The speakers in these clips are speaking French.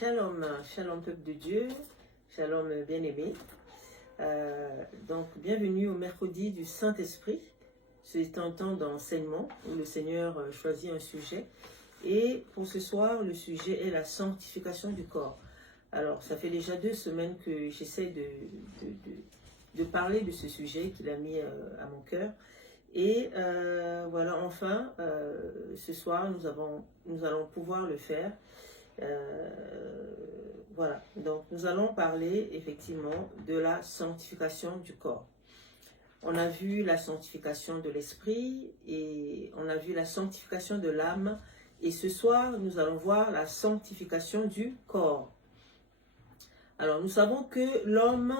Shalom, shalom peuple de Dieu, shalom bien-aimé. Donc bienvenue au mercredi du Saint-Esprit. C'est un temps d'enseignement où le Seigneur choisit un sujet. Et pour ce soir, le sujet est la sanctification du corps. Alors ça fait déjà 2 semaines que j'essaie de parler de ce sujet qu'il a mis à mon cœur. Et voilà, enfin, ce soir, nous allons pouvoir le faire. Voilà, donc nous allons parler effectivement de la sanctification du corps. On a vu la sanctification de l'esprit et on a vu la sanctification de l'âme. Et ce soir, nous allons voir la sanctification du corps. Alors, nous savons que l'homme,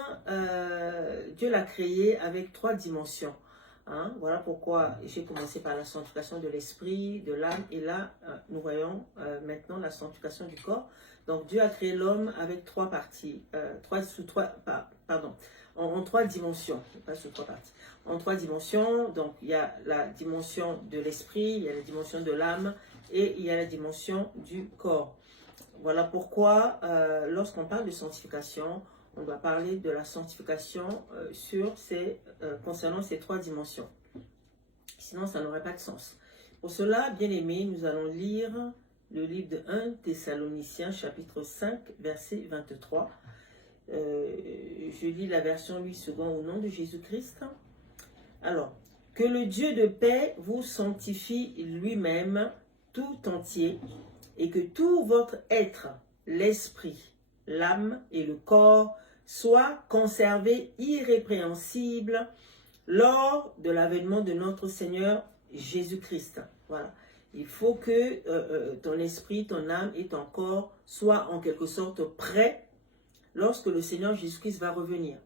Dieu l'a créé avec 3 dimensions. Hein, voilà pourquoi j'ai commencé par la sanctification de l'esprit, de l'âme, et là, nous voyons maintenant la sanctification du corps. Donc, Dieu a créé l'homme avec 3 parties, en 3 dimensions, pas sous 3 parties. En 3 dimensions, donc il y a la dimension de l'esprit, il y a la dimension de l'âme, et il y a la dimension du corps. Voilà pourquoi, lorsqu'on parle de sanctification, on doit parler de la sanctification concernant ces 3 dimensions. Sinon, ça n'aurait pas de sens. Pour cela, bien aimés, nous allons lire le livre de 1 Thessaloniciens, chapitre 5, verset 23. Je lis la version 8 secondes au nom de Jésus-Christ. Alors, que le Dieu de paix vous sanctifie lui-même tout entier, et que tout votre être, l'esprit, l'âme et le corps soient conservés irrépréhensibles lors de l'avènement de notre Seigneur Jésus-Christ. Voilà. Il faut que ton esprit, ton âme et ton corps soient en quelque sorte prêts lorsque le Seigneur Jésus-Christ va revenir.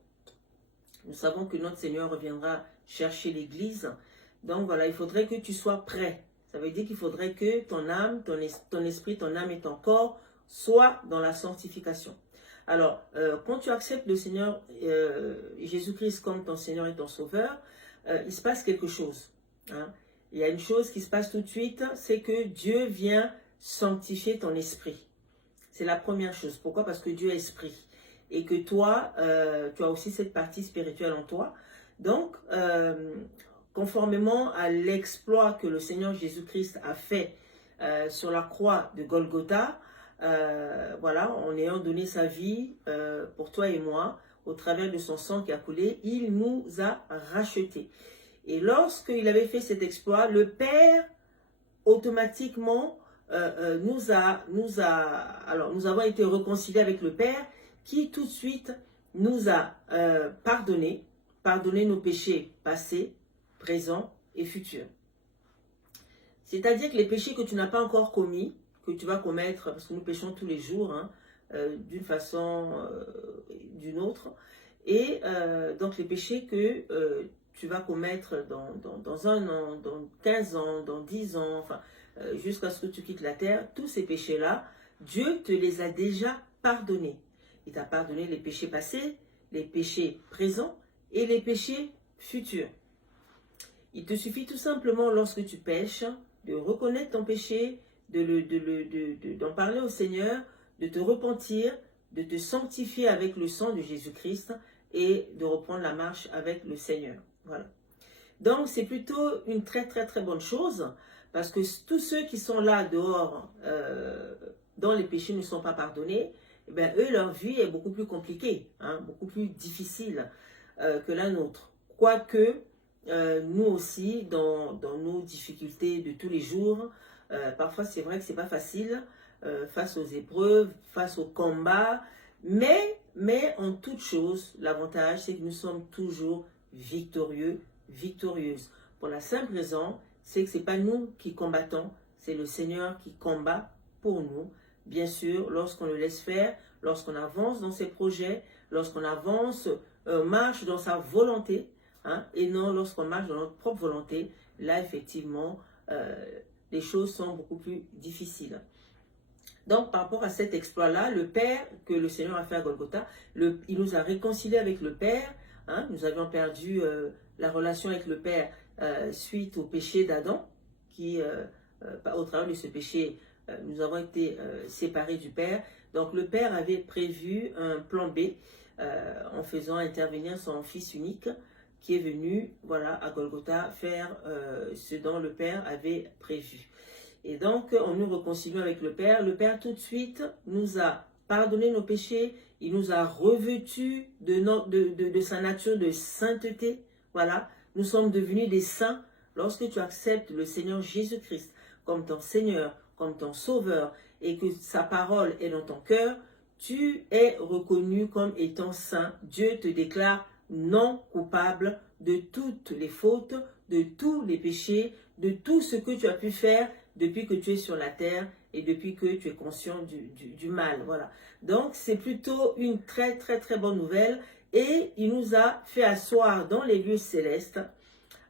Nous savons que notre Seigneur reviendra chercher l'Église. Donc voilà, il faudrait que tu sois prêt. Ça veut dire qu'il faudrait que ton âme, ton esprit, ton âme et ton corps soient dans la sanctification. Alors, quand tu acceptes le Seigneur Jésus-Christ comme ton Seigneur et ton Sauveur, il se passe quelque chose. Hein. Il y a une chose qui se passe tout de suite, c'est que Dieu vient sanctifier ton esprit. C'est la première chose. Pourquoi? Parce que Dieu est esprit. Et que toi, tu as aussi cette partie spirituelle en toi. Donc, conformément à l'exploit que le Seigneur Jésus-Christ a fait sur la croix de Golgotha, voilà, en ayant donné sa vie pour toi et moi, au travers de son sang qui a coulé, il nous a rachetés. Et lorsqu'il avait fait cet exploit, le Père, automatiquement, nous avons été réconciliés avec le Père, qui tout de suite nous a pardonné nos péchés passés, présents et futurs. C'est-à-dire que les péchés que tu n'as pas encore commis, que tu vas commettre, parce que nous péchons tous les jours, hein, d'une façon d'une autre, et donc les péchés que tu vas commettre dans 1 an, dans 15 ans, dans 10 ans, enfin, jusqu'à ce que tu quittes la terre, tous ces péchés-là, Dieu te les a déjà pardonnés. Il t'a pardonné les péchés passés, les péchés présents et les péchés futurs. Il te suffit tout simplement, lorsque tu pêches, de reconnaître ton péché, d'en parler au Seigneur, de te repentir, de te sanctifier avec le sang de Jésus-Christ et de reprendre la marche avec le Seigneur. Voilà. Donc, c'est plutôt une très, très, très bonne chose, parce que tous ceux qui sont là dehors, dont les péchés ne sont pas pardonnés, eh bien, eux, leur vie est beaucoup plus compliquée, hein, beaucoup plus difficile que la nôtre. Quoique, nous aussi, dans nos difficultés de tous les jours, parfois c'est vrai que c'est pas facile, face aux épreuves, face aux combats, mais en toute chose, l'avantage, c'est que nous sommes toujours victorieux, victorieuses. Pour la simple raison, c'est que ce n'est pas nous qui combattons, c'est le Seigneur qui combat pour nous. Bien sûr, lorsqu'on le laisse faire, lorsqu'on avance dans ses projets, lorsqu'on avance, marche dans sa volonté, hein, et non lorsqu'on marche dans notre propre volonté, là, effectivement, les choses sont beaucoup plus difficiles. Donc, par rapport à cet exploit-là, le Père que le Seigneur a fait à Golgotha, il nous a réconciliés avec le Père. Hein, nous avions perdu la relation avec le Père suite au péché d'Adam, qui, au travers de ce péché, nous avons été séparés du Père. Donc, le Père avait prévu un plan B en faisant intervenir son Fils unique, qui est venu, voilà, à Golgotha faire ce dont le Père avait prévu. Et donc, on nous réconcilie avec le Père. Le Père, tout de suite, nous a pardonné nos péchés. Il nous a revêtus de sa nature de sainteté. Voilà, nous sommes devenus des saints. Lorsque tu acceptes le Seigneur Jésus-Christ comme ton Seigneur, comme ton Sauveur, et que sa parole est dans ton cœur, tu es reconnu comme étant saint. Dieu te déclare non coupable de toutes les fautes, de tous les péchés, de tout ce que tu as pu faire depuis que tu es sur la terre et depuis que tu es conscient du mal. Voilà. Donc, c'est plutôt une très, très, très bonne nouvelle. Et il nous a fait asseoir dans les lieux célestes,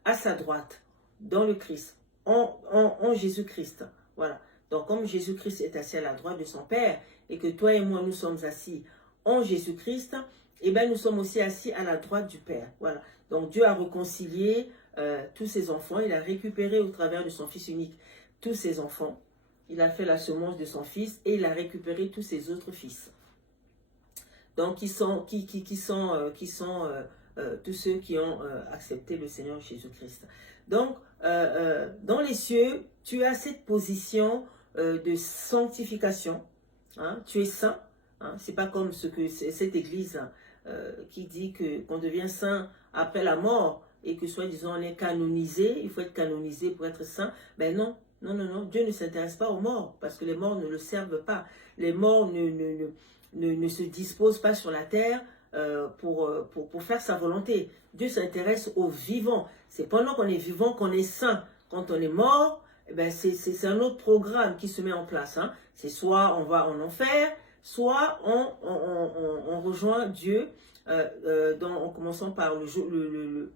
à sa droite, dans le Christ, en Jésus-Christ. Voilà. Donc, comme Jésus-Christ est assis à la droite de son Père et que toi et moi, nous sommes assis en Jésus-Christ, eh bien, nous sommes aussi assis à la droite du Père. Voilà. Donc, Dieu a réconcilié tous ses enfants. Il a récupéré au travers de son Fils unique tous ses enfants. Il a fait la semence de son Fils et il a récupéré tous ses autres fils. Donc, qui sont tous ceux qui ont accepté le Seigneur Jésus-Christ. Donc, dans les cieux, tu as cette position de sanctification. Hein, tu es saint. Hein, c'est pas comme ce que cette église qui dit qu'on devient saint après la mort et que soi-disant on est canonisé. Il faut être canonisé pour être saint. Ben non. Non. Dieu ne s'intéresse pas aux morts parce que les morts ne le servent pas. Les morts ne se disposent pas sur la terre pour faire sa volonté. Dieu s'intéresse aux vivants. C'est pendant qu'on est vivant qu'on est saint. Quand on est mort, eh ben c'est un autre programme qui se met en place. Hein. C'est soit on va en enfer, soit on rejoint Dieu en commençant par le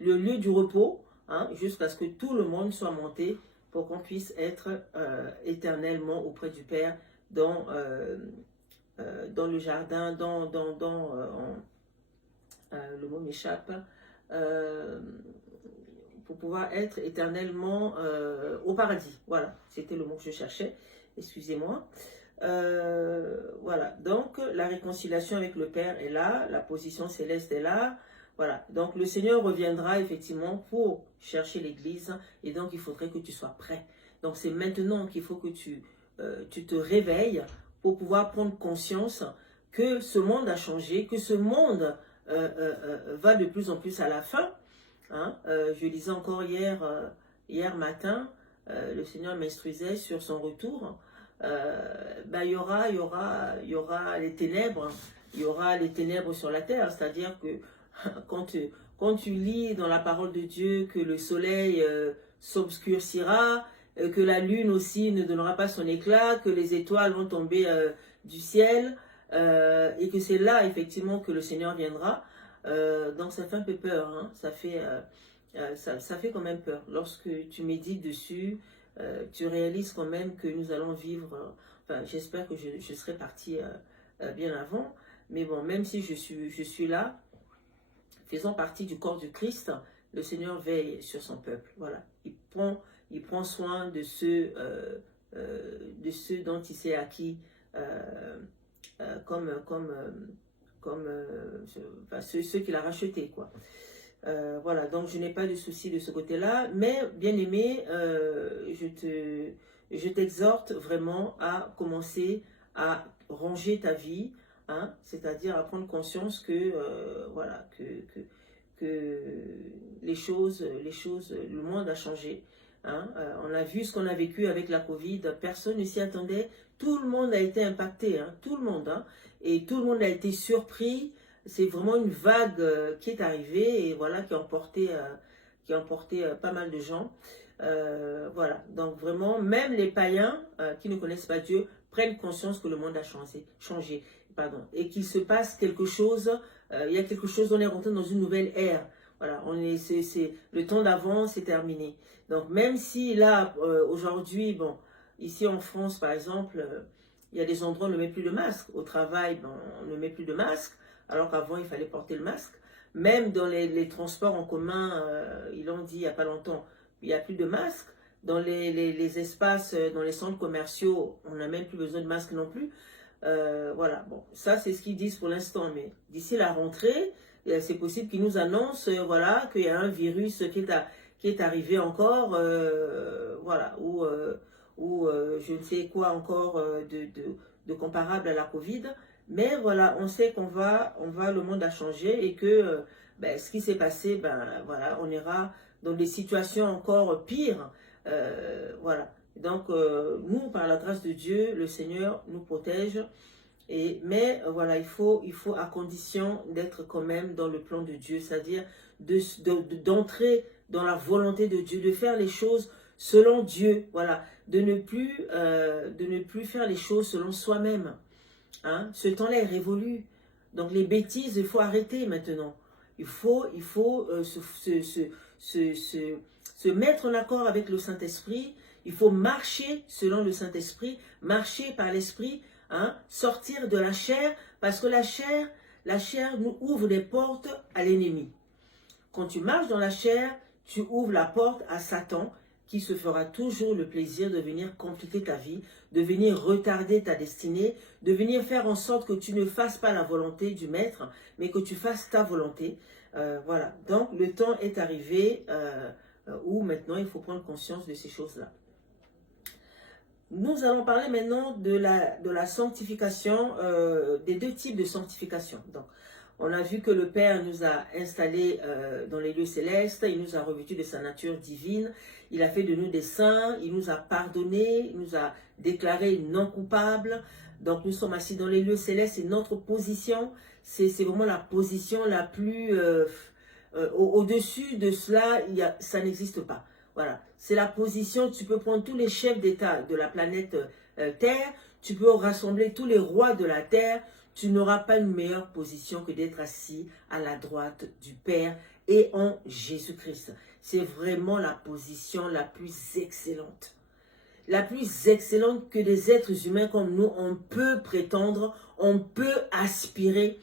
lieu du repos, hein, jusqu'à ce que tout le monde soit monté pour qu'on puisse être éternellement auprès du Père dans le jardin, le mot m'échappe, pour pouvoir être éternellement au paradis. Voilà, c'était le mot que je cherchais, excusez-moi. Voilà, donc la réconciliation avec le Père est là, la position céleste est là. Voilà, donc le Seigneur reviendra effectivement pour chercher l'Église et donc il faudrait que tu sois prêt. Donc c'est maintenant qu'il faut que tu te réveilles pour pouvoir prendre conscience que ce monde a changé, que ce monde va de plus en plus à la fin. Hein? Je lisais encore hier matin, le Seigneur m'instruisait sur son retour. Il y aura les ténèbres, il y aura les ténèbres sur la terre, c'est-à-dire que quand tu lis dans la parole de Dieu que le soleil s'obscurcira, que la lune aussi ne donnera pas son éclat, que les étoiles vont tomber du ciel, et que c'est là effectivement que le Seigneur viendra. Donc ça fait un peu peur, hein? Ça fait quand même peur. Lorsque tu médites dessus, tu réalises quand même que nous allons vivre, j'espère que je serai partie bien avant, mais bon, même si je suis là, faisant partie du corps du Christ, le Seigneur veille sur son peuple. Voilà, il prend soin de ceux dont il s'est acquis ceux qu'il a rachetés, quoi. Voilà, donc je n'ai pas de souci de ce côté-là, mais bien aimé, je t'exhorte vraiment à commencer à ranger ta vie, hein, c'est-à-dire à prendre conscience que que les choses, le monde a changé. Hein. On a vu ce qu'on a vécu avec la Covid, personne ne s'y attendait. Tout le monde a été impacté, hein, tout le monde. Hein, et tout le monde a été surpris. C'est vraiment une vague qui est arrivée et voilà, qui a emporté pas mal de gens. Voilà, donc vraiment, même les païens qui ne connaissent pas Dieu prennent conscience que le monde a changé pardon, et qu'il se passe quelque chose, il y a quelque chose, on est rentré dans une nouvelle ère. Voilà, le temps d'avant, c'est terminé. Donc même si là, aujourd'hui, bon, ici en France par exemple, il y a des endroits où on ne met plus de masque. Au travail, bon, on ne met plus de masque, alors qu'avant il fallait porter le masque. Même dans les transports en commun, ils l'ont dit il n'y a pas longtemps, il n'y a plus de masques. Dans les espaces, dans les centres commerciaux, on n'a même plus besoin de masques non plus. Voilà, bon, ça c'est ce qu'ils disent pour l'instant, mais d'ici la rentrée, c'est possible qu'ils nous annoncent, voilà, qu'il y a un virus qui est arrivé encore, voilà, ou je ne sais quoi encore de comparable à la Covid. Mais voilà, on sait le monde a changé et que ben, ce qui s'est passé, ben voilà, on ira dans des situations encore pires. Voilà. Donc, nous, par la grâce de Dieu, le Seigneur nous protège. Mais voilà, il faut à condition d'être quand même dans le plan de Dieu, c'est-à-dire d'entrer dans la volonté de Dieu, de faire les choses selon Dieu, voilà, de ne plus faire les choses selon soi-même. Hein? Ce temps-là est révolu. Donc les bêtises, il faut arrêter maintenant. Il faut se mettre en accord avec le Saint-Esprit. Il faut marcher selon le Saint-Esprit, marcher par l'Esprit, hein? Sortir de la chair, parce que la chair nous ouvre des portes à l'ennemi. Quand tu marches dans la chair, tu ouvres la porte à Satan, qui se fera toujours le plaisir de venir compliquer ta vie, de venir retarder ta destinée, de venir faire en sorte que tu ne fasses pas la volonté du Maître, mais que tu fasses ta volonté. Voilà, donc le temps est arrivé où maintenant il faut prendre conscience de ces choses-là. Nous allons parler maintenant de la sanctification, des deux types de sanctification. Donc, on a vu que le Père nous a installés dans les lieux célestes, il nous a revêtus de sa nature divine, il a fait de nous des saints, il nous a pardonnés, il nous a déclarés non coupables. Donc nous sommes assis dans les lieux célestes et notre position, c'est vraiment la position la plus... au-dessus de cela, ça n'existe pas. Voilà, c'est la position, tu peux prendre tous les chefs d'État de la planète Terre, tu peux rassembler tous les rois de la Terre, tu n'auras pas une meilleure position que d'être assis à la droite du Père et en Jésus-Christ. C'est vraiment la position la plus excellente. La plus excellente que des êtres humains comme nous, on peut prétendre, on peut aspirer.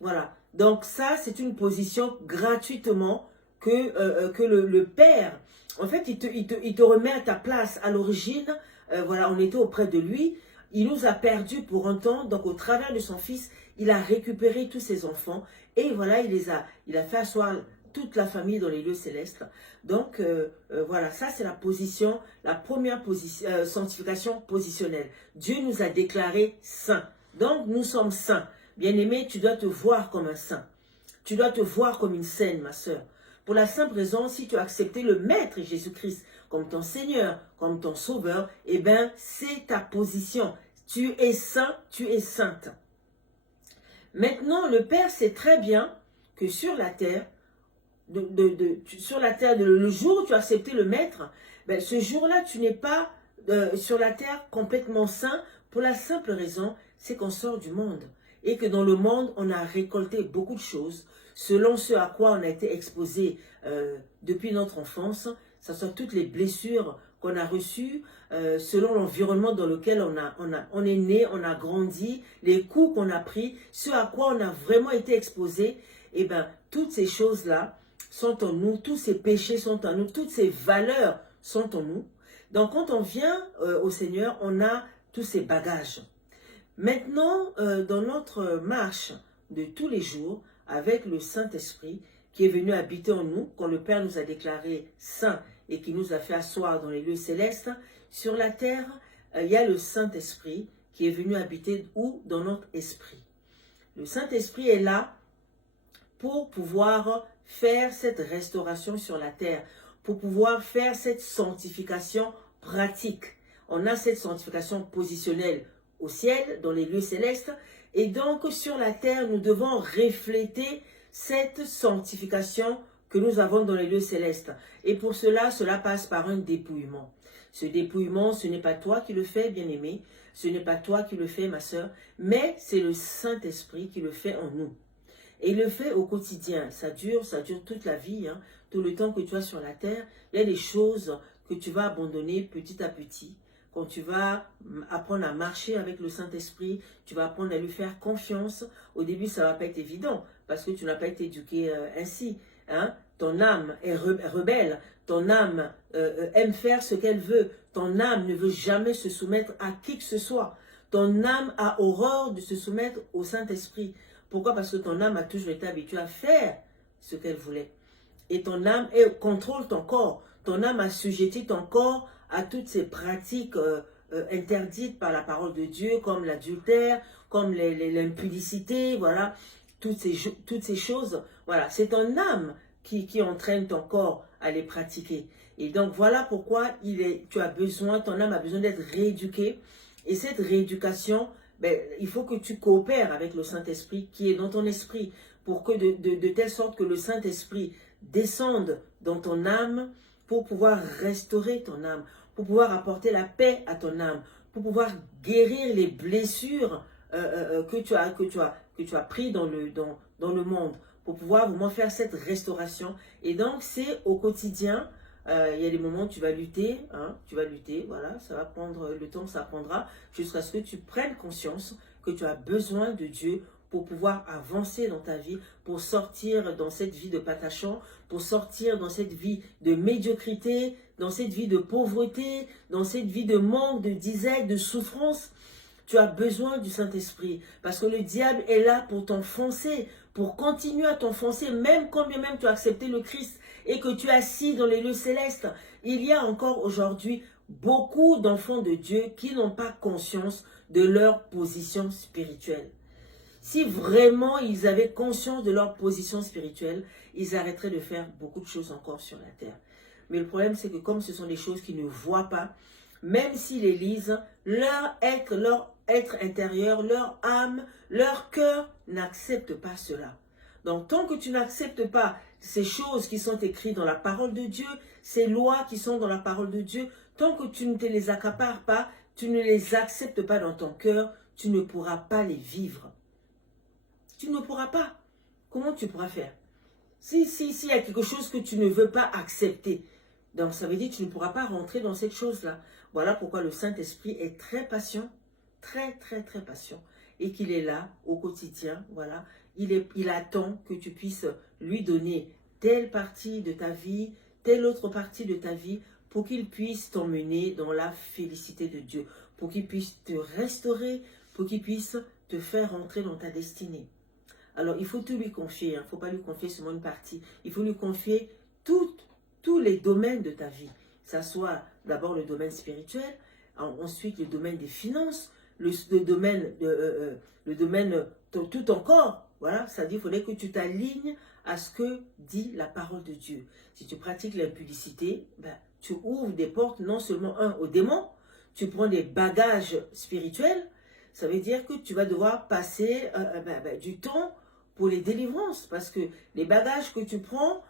Voilà, donc ça c'est une position gratuitement que le Père, en fait il te remet à ta place. À l'origine, voilà, on était auprès de lui. Il nous a perdus pour un temps, donc au travers de son Fils, il a récupéré tous ses enfants et voilà, il a fait asseoir toute la famille dans les lieux célestes. Donc voilà, ça c'est la position, la première sanctification positionnelle. Dieu nous a déclarés saints, donc nous sommes saints. Bien-aimé, tu dois te voir comme un saint. Tu dois te voir comme une sainte, ma sœur. Pour la simple raison, si tu as accepté le Maître Jésus-Christ comme ton Seigneur, comme ton Sauveur, eh bien, c'est ta position. Tu es saint, tu es sainte. Maintenant, le Père sait très bien que sur la terre, le jour où tu as accepté le Maître, ben, ce jour-là, tu n'es pas sur la terre complètement saint pour la simple raison, c'est qu'on sort du monde. Et que dans le monde, on a récolté beaucoup de choses selon ce à quoi on a été exposé depuis notre enfance. Ce sont toutes les blessures qu'on a reçues, selon l'environnement dans lequel on est né, on a grandi, les coups qu'on a pris, ce à quoi on a vraiment été exposé. Et bien, toutes ces choses-là sont en nous, tous ces péchés sont en nous, toutes ces valeurs sont en nous. Donc, quand on vient au Seigneur, on a tous ces bagages. Maintenant, dans notre marche de tous les jours, avec le Saint-Esprit qui est venu habiter en nous, quand le Père nous a déclarés saints et qui nous a fait asseoir dans les lieux célestes, sur la terre, il y a le Saint-Esprit qui est venu habiter où? Dans notre esprit. Le Saint-Esprit est là pour pouvoir faire cette restauration sur la terre, pour pouvoir faire cette sanctification pratique. On a cette sanctification positionnelle au ciel, dans les lieux célestes, et donc sur la terre, nous devons refléter cette sanctification que nous avons dans les lieux célestes. Et pour cela, cela passe par un dépouillement. Ce dépouillement, ce n'est pas toi qui le fais, bien-aimé, ce n'est pas toi qui le fais, ma sœur, mais c'est le Saint-Esprit qui le fait en nous. Et il le fait au quotidien. Ça dure toute la vie, hein. Tout le temps que tu es sur la terre, il y a des choses que tu vas abandonner petit à petit. Quand tu vas apprendre à marcher avec le Saint-Esprit, tu vas apprendre à lui faire confiance. Au début, ça ne va pas être évident parce que tu n'as pas été éduqué ainsi. Hein? Ton âme est rebelle, ton âme aime faire ce qu'elle veut, ton âme ne veut jamais se soumettre à qui que ce soit. Ton âme a horreur de se soumettre au Saint-Esprit. Pourquoi? Parce que ton âme a toujours été habituée à faire ce qu'elle voulait. Et ton âme contrôle ton corps. Ton âme a sujetti ton corps à toutes ces pratiques interdites par la parole de Dieu, comme l'adultère, comme l'impudicité, voilà, toutes ces choses. Voilà, c'est ton âme qui entraîne ton corps à les pratiquer. Et donc, voilà pourquoi ton âme a besoin d'être rééduquée. Et cette rééducation, il faut que tu coopères avec le Saint-Esprit qui est dans ton esprit, pour que de telle sorte que le Saint-Esprit descende dans ton âme pour pouvoir restaurer ton âme, pour pouvoir apporter la paix à ton âme, pour pouvoir guérir les blessures que tu as pris dans le monde, pour pouvoir vraiment faire cette restauration. Et donc, c'est au quotidien. Il y a des moments où tu vas lutter, hein, voilà, ça va prendre le temps que ça prendra, jusqu'à ce que tu prennes conscience que tu as besoin de Dieu pour pouvoir avancer dans ta vie, pour sortir dans cette vie de patachon, pour sortir dans cette vie de médiocrité, dans cette vie de pauvreté, dans cette vie de manque, de disette, de souffrance. Tu as besoin du Saint-Esprit, parce que le diable est là pour t'enfoncer, pour continuer à t'enfoncer, même quand bien même tu as accepté le Christ et que tu es assis dans les lieux célestes. Il y a encore aujourd'hui beaucoup d'enfants de Dieu qui n'ont pas conscience de leur position spirituelle. Si vraiment ils avaient conscience de leur position spirituelle, ils arrêteraient de faire beaucoup de choses encore sur la terre. Mais le problème, c'est que comme ce sont des choses qu'ils ne voient pas, même s'ils les lisent, leur être intérieur, leur âme, leur cœur n'acceptent pas cela. Donc, tant que tu n'acceptes pas ces choses qui sont écrites dans la parole de Dieu, ces lois qui sont dans la parole de Dieu, tant que tu ne te les accapares pas, tu ne les acceptes pas dans ton cœur, tu ne pourras pas les vivre. Tu ne pourras pas. Comment tu pourras faire? S'il y a quelque chose que tu ne veux pas accepter, donc ça veut dire que tu ne pourras pas rentrer dans cette chose-là. Voilà pourquoi le Saint-Esprit est très patient, très patient, et qu'il est là au quotidien. Voilà, il attend que tu puisses lui donner telle partie de ta vie, telle autre partie de ta vie, pour qu'il puisse t'emmener dans la félicité de Dieu, pour qu'il puisse te restaurer, pour qu'il puisse te faire rentrer dans ta destinée. Alors, il faut tout lui confier. Il ne faut pas lui confier seulement une partie. Il faut lui confier tous les domaines de ta vie. Que ce soit d'abord le domaine spirituel, ensuite le domaine des finances, le domaine tout ton corps. Voilà, c'est-à-dire qu'il faudrait que tu t'alignes à ce que dit la parole de Dieu. Si tu pratiques l'impudicité, tu ouvres des portes non seulement aux démons, tu prends des bagages spirituels. Ça veut dire que tu vas devoir passer du temps pour les délivrances, parce que les bagages que tu prends,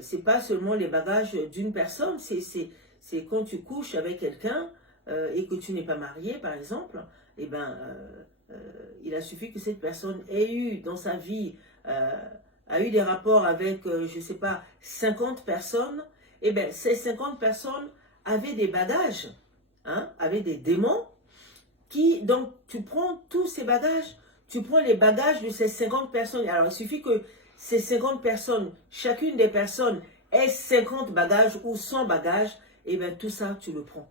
c'est pas seulement les bagages d'une personne, c'est quand tu couches avec quelqu'un et que tu n'es pas marié, par exemple, il a suffi que cette personne ait eu dans sa vie, a eu des rapports avec, je sais pas, 50 personnes, et bien ces 50 personnes avaient des bagages, hein, avaient des démons, donc tu prends tous ces bagages, tu prends les bagages de ces 50 personnes. Alors, il suffit que ces 50 personnes, chacune des personnes ait 50 bagages ou 100 bagages, et bien tout ça, tu le prends.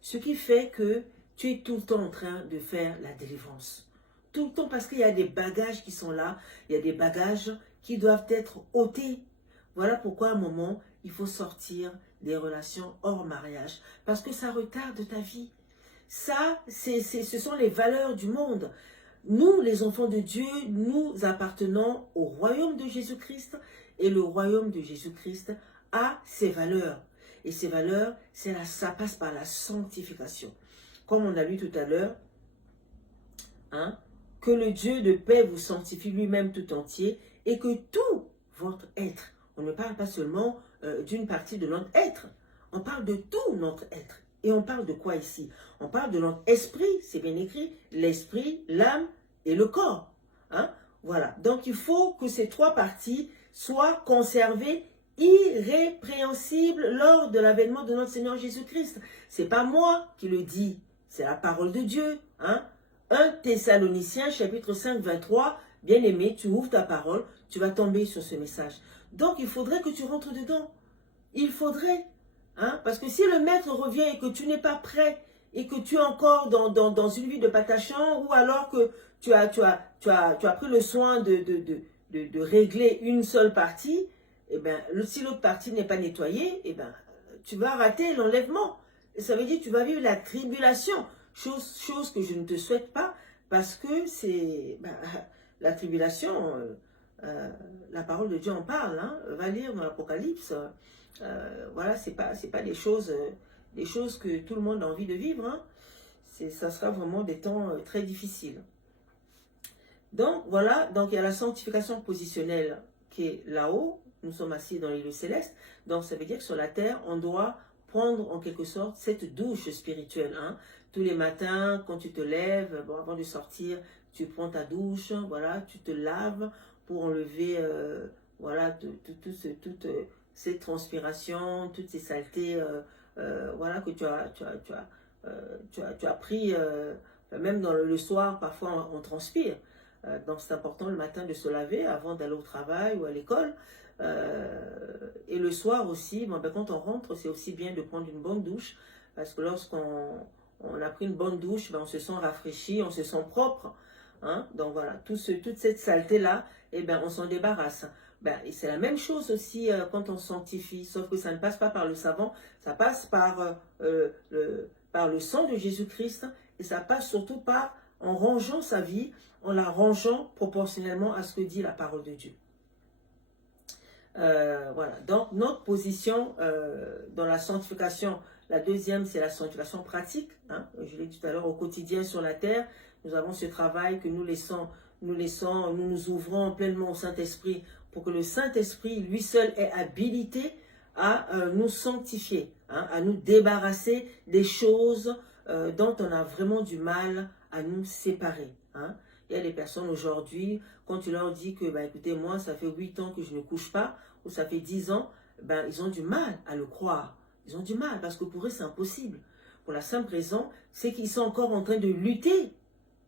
Ce qui fait que tu es tout le temps en train de faire la délivrance. Tout le temps, parce qu'il y a des bagages qui sont là, il y a des bagages qui doivent être ôtés. Voilà pourquoi à un moment, il faut sortir des relations hors mariage, parce que ça retarde ta vie. Ça, ce sont les valeurs du monde. Nous, les enfants de Dieu, nous appartenons au royaume de Jésus-Christ, et le royaume de Jésus-Christ a ses valeurs. Et ces valeurs, ça passe par la sanctification. Comme on a lu tout à l'heure, hein, que le Dieu de paix vous sanctifie lui-même tout entier et que tout votre être, on ne parle pas seulement d'une partie de notre être, on parle de tout notre être. Et on parle de quoi ici? On parle de notre esprit, c'est bien écrit, l'esprit, l'âme et le corps. Hein? Voilà, donc il faut que ces trois parties soient conservées irrépréhensibles lors de l'avènement de notre Seigneur Jésus-Christ. Ce n'est pas moi qui le dis, c'est la parole de Dieu. Hein? 1 Thessaloniciens chapitre 5, 23, bien-aimé, tu ouvres ta parole, tu vas tomber sur ce message. Donc il faudrait que tu rentres dedans. Il faudrait. Hein? Parce que si le maître revient et que tu n'es pas prêt, et que tu es encore dans une vie de patachon, ou alors que tu as pris le soin de régler une seule partie, eh ben, si l'autre partie n'est pas nettoyée, eh ben, tu vas rater l'enlèvement. Et ça veut dire que tu vas vivre la tribulation, chose que je ne te souhaite pas, parce que c'est la tribulation, la parole de Dieu en parle, hein, va lire dans l'Apocalypse. Voilà, c'est pas des choses que tout le monde a envie de vivre. Hein. Ça sera vraiment des temps très difficiles. Donc voilà, donc il y a la sanctification positionnelle qui est là-haut. Nous sommes assis dans les lieux célestes. Donc ça veut dire que sur la terre, on doit prendre en quelque sorte cette douche spirituelle. Hein. Tous les matins, quand tu te lèves, bon, avant de sortir, tu prends ta douche, voilà, tu te laves pour enlever voilà, toute cette transpiration, toutes ces saletés voilà, que tu as pris, même dans le soir, parfois on transpire. Donc c'est important le matin de se laver avant d'aller au travail ou à l'école. Et le soir aussi, bon, quand on rentre, c'est aussi bien de prendre une bonne douche, parce que lorsqu'on a pris une bonne douche, on se sent rafraîchi, on se sent propre. Hein? Donc voilà, toute cette saleté-là, eh ben, on s'en débarrasse. Et c'est la même chose aussi quand on sanctifie, sauf que ça ne passe pas par le savon, ça passe par le sang de Jésus-Christ, et ça passe surtout en rangeant sa vie, en la rangeant proportionnellement à ce que dit la parole de Dieu. Voilà, donc notre position dans la sanctification, la deuxième c'est la sanctification pratique, hein? Je l'ai dit tout à l'heure, au quotidien sur la terre, nous avons ce travail que nous nous ouvrons pleinement au Saint-Esprit pour que le Saint-Esprit lui seul est habilité à nous sanctifier, hein, à nous débarrasser des choses dont on a vraiment du mal à nous séparer. Hein. Il y a des personnes aujourd'hui, quand tu leur dis que, écoutez, moi, ça fait 8 ans que je ne couche pas, ou ça fait 10 ans, ils ont du mal à le croire. Ils ont du mal, parce que pour eux, c'est impossible. Pour la simple raison, c'est qu'ils sont encore en train de lutter.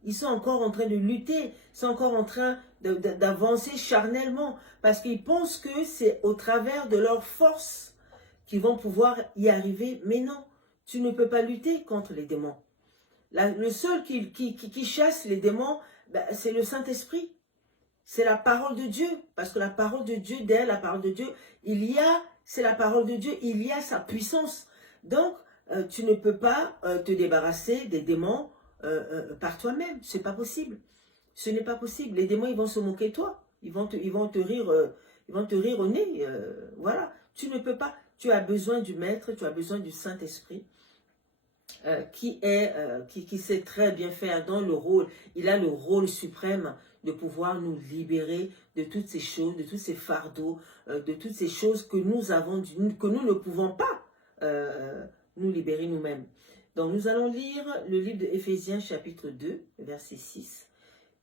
Ils sont encore en train de lutter. Ils sont encore en train d'avancer charnellement, parce qu'ils pensent que c'est au travers de leur force qu'ils vont pouvoir y arriver. Mais non, tu ne peux pas lutter contre les démons. Le seul qui chasse les démons, c'est le Saint-Esprit. C'est la parole de Dieu. Parce que la parole de Dieu, derrière la parole de Dieu, c'est la parole de Dieu, il y a sa puissance. Donc, tu ne peux pas te débarrasser des démons par toi-même. Ce n'est pas possible. Ce n'est pas possible. Les démons, ils vont se moquer de toi. Ils vont te rire au nez. Voilà. Tu ne peux pas. Tu as besoin du Maître, tu as besoin du Saint-Esprit. Qui sait très bien faire dans le rôle, il a le rôle suprême de pouvoir nous libérer de toutes ces choses, de tous ces fardeaux, de toutes ces choses que nous avons, que nous ne pouvons pas nous libérer nous-mêmes. Donc nous allons lire le livre d'Éphésiens chapitre 2, verset 6,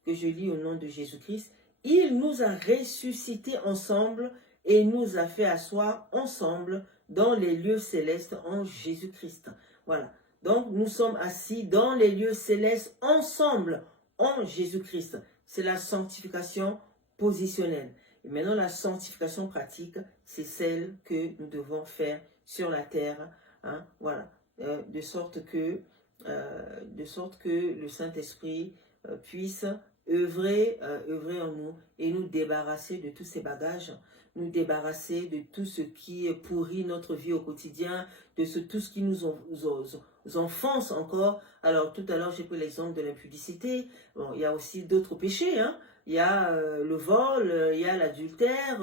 que je lis au nom de Jésus-Christ. Il nous a ressuscités ensemble et nous a fait asseoir ensemble dans les lieux célestes en Jésus-Christ. Voilà. Donc, nous sommes assis dans les lieux célestes ensemble en Jésus-Christ. C'est la sanctification positionnelle. Et maintenant, la sanctification pratique, c'est celle que nous devons faire sur la terre. Hein, voilà. De sorte que le Saint-Esprit puisse œuvrer en nous et nous débarrasser de tous ces bagages, nous débarrasser de tout ce qui pourrit notre vie au quotidien, de tout ce qui nous enfonce encore. Alors tout à l'heure j'ai pris l'exemple de l'impudicité. Bon, il y a aussi d'autres péchés, hein. Il y a le vol, il y a l'adultère,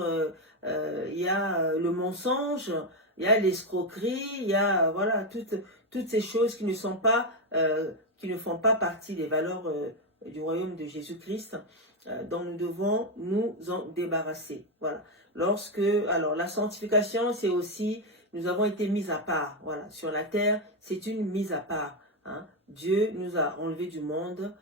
il y a le mensonge, il y a l'escroquerie, il y a voilà toutes ces choses qui ne sont pas qui ne font pas partie des valeurs du royaume de Jésus-Christ, dont nous devons nous en débarrasser. Voilà. Alors la sanctification, c'est aussi, nous avons été mis à part. Voilà. Sur la terre, c'est une mise à part. Hein. Dieu nous a enlevés du monde,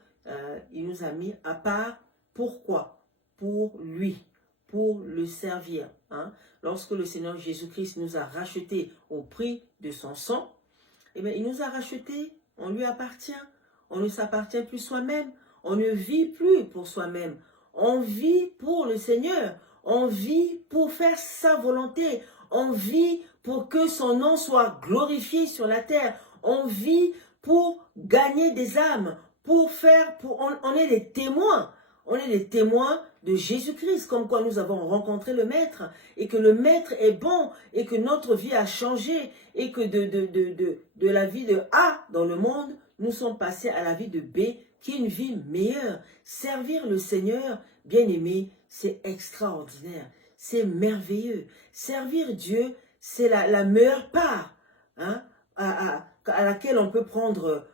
il nous a mis à part. Pourquoi? Pour lui, pour le servir. Hein. Lorsque le Seigneur Jésus-Christ nous a rachetés au prix de son sang, eh bien, il nous a rachetés, on lui appartient. On ne s'appartient plus soi-même. On ne vit plus pour soi-même. On vit pour le Seigneur. On vit pour faire sa volonté. On vit pour que son nom soit glorifié sur la terre. On vit pour gagner des âmes. On est des témoins. On est des témoins de Jésus-Christ, comme quoi nous avons rencontré le Maître, et que le Maître est bon, et que notre vie a changé, et que de la vie de A dans le monde, nous sommes passés à la vie de B, qui est une vie meilleure. Servir le Seigneur, bien-aimé, c'est extraordinaire, c'est merveilleux. Servir Dieu, c'est la meilleure part, hein, à laquelle on peut prendre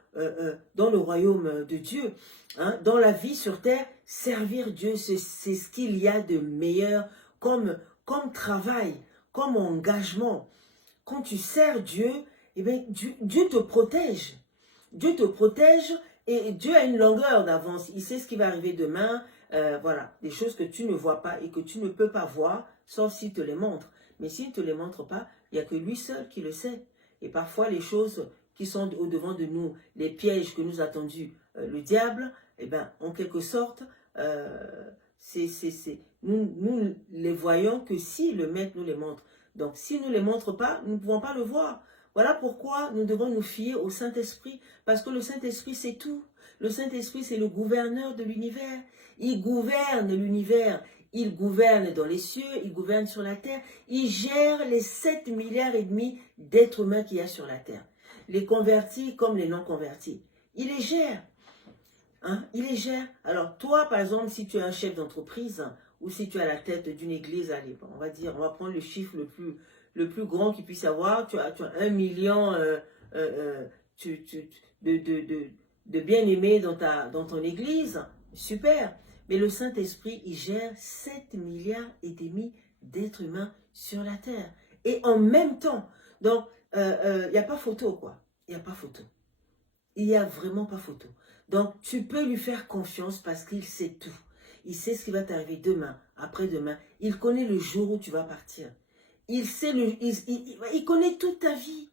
dans le royaume de Dieu. Hein, dans la vie sur terre, servir Dieu, c'est ce qu'il y a de meilleur comme travail, comme engagement. Quand tu sers Dieu, eh bien, Dieu te protège. Dieu te protège et Dieu a une longueur d'avance. Il sait ce qui va arriver demain. Voilà, des choses que tu ne vois pas et que tu ne peux pas voir, sauf s'il te les montre. Mais s'il ne te les montre pas, il n'y a que lui seul qui le sait. Et parfois, les choses qui sont au-devant de nous, les pièges que nous a tendus le diable, eh ben, en quelque sorte, nous les voyons que si le Maître nous les montre. Donc, s'il ne nous les montre pas, nous ne pouvons pas le voir. Voilà pourquoi nous devons nous fier au Saint-Esprit, parce que le Saint-Esprit, c'est tout. Le Saint-Esprit, c'est le gouverneur de l'univers. Il gouverne l'univers. Il gouverne dans les cieux, il gouverne sur la terre. Il gère les 7,5 milliards d'êtres humains qu'il y a sur la terre. Les convertis comme les non-convertis. Il les gère. Hein? Il les gère. Alors, toi, par exemple, si tu es un chef d'entreprise, ou si tu es à la tête d'une église, allez, on va prendre le chiffre le plus grand qu'il puisse y avoir, tu as 1 million de bien-aimés dans ton église, super. Mais le Saint-Esprit, il gère 7,5 milliards d'êtres humains sur la terre. Et en même temps, donc, il n'y a pas photo, quoi. Il n'y a pas photo. Il n'y a vraiment pas photo. Donc, tu peux lui faire confiance parce qu'il sait tout. Il sait ce qui va t'arriver demain, après-demain. Il connaît le jour où tu vas partir. Il connaît toute ta vie.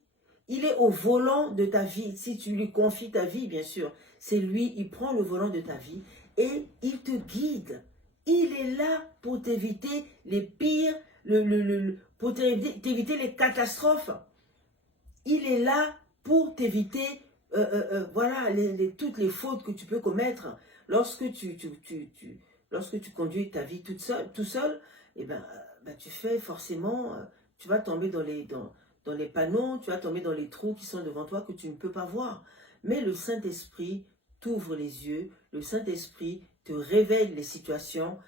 Il est au volant de ta vie. Si tu lui confies ta vie, bien sûr, c'est lui, il prend le volant de ta vie et il te guide. Il est là pour t'éviter les pires, pour t'éviter les catastrophes. Il est là pour t'éviter voilà, toutes les fautes que tu peux commettre lorsque tu conduis ta vie tout seul, et ben, tu fais forcément, tu vas tomber dans les panneaux, tu vas tomber dans les trous qui sont devant toi que tu ne peux pas voir. Mais le Saint-Esprit t'ouvre les yeux, le Saint-Esprit te révèle les situations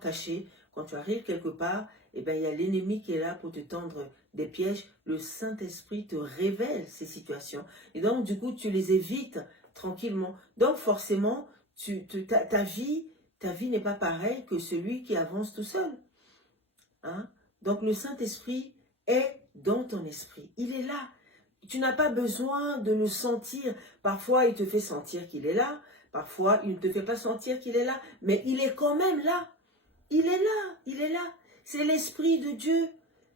cachées. Quand tu arrives quelque part, eh ben, il y a l'ennemi qui est là pour te tendre des pièges. Le Saint-Esprit te révèle ces situations. Et donc, du coup, tu les évites tranquillement. Donc, forcément, ta vie n'est pas pareille que celui qui avance tout seul. Hein? Donc, le Saint-Esprit est dans ton esprit. Il est là. Tu n'as pas besoin de le sentir. Parfois, il te fait sentir qu'il est là. Parfois, il ne te fait pas sentir qu'il est là. Mais il est quand même là. Il est là. Il est là. C'est l'Esprit de Dieu.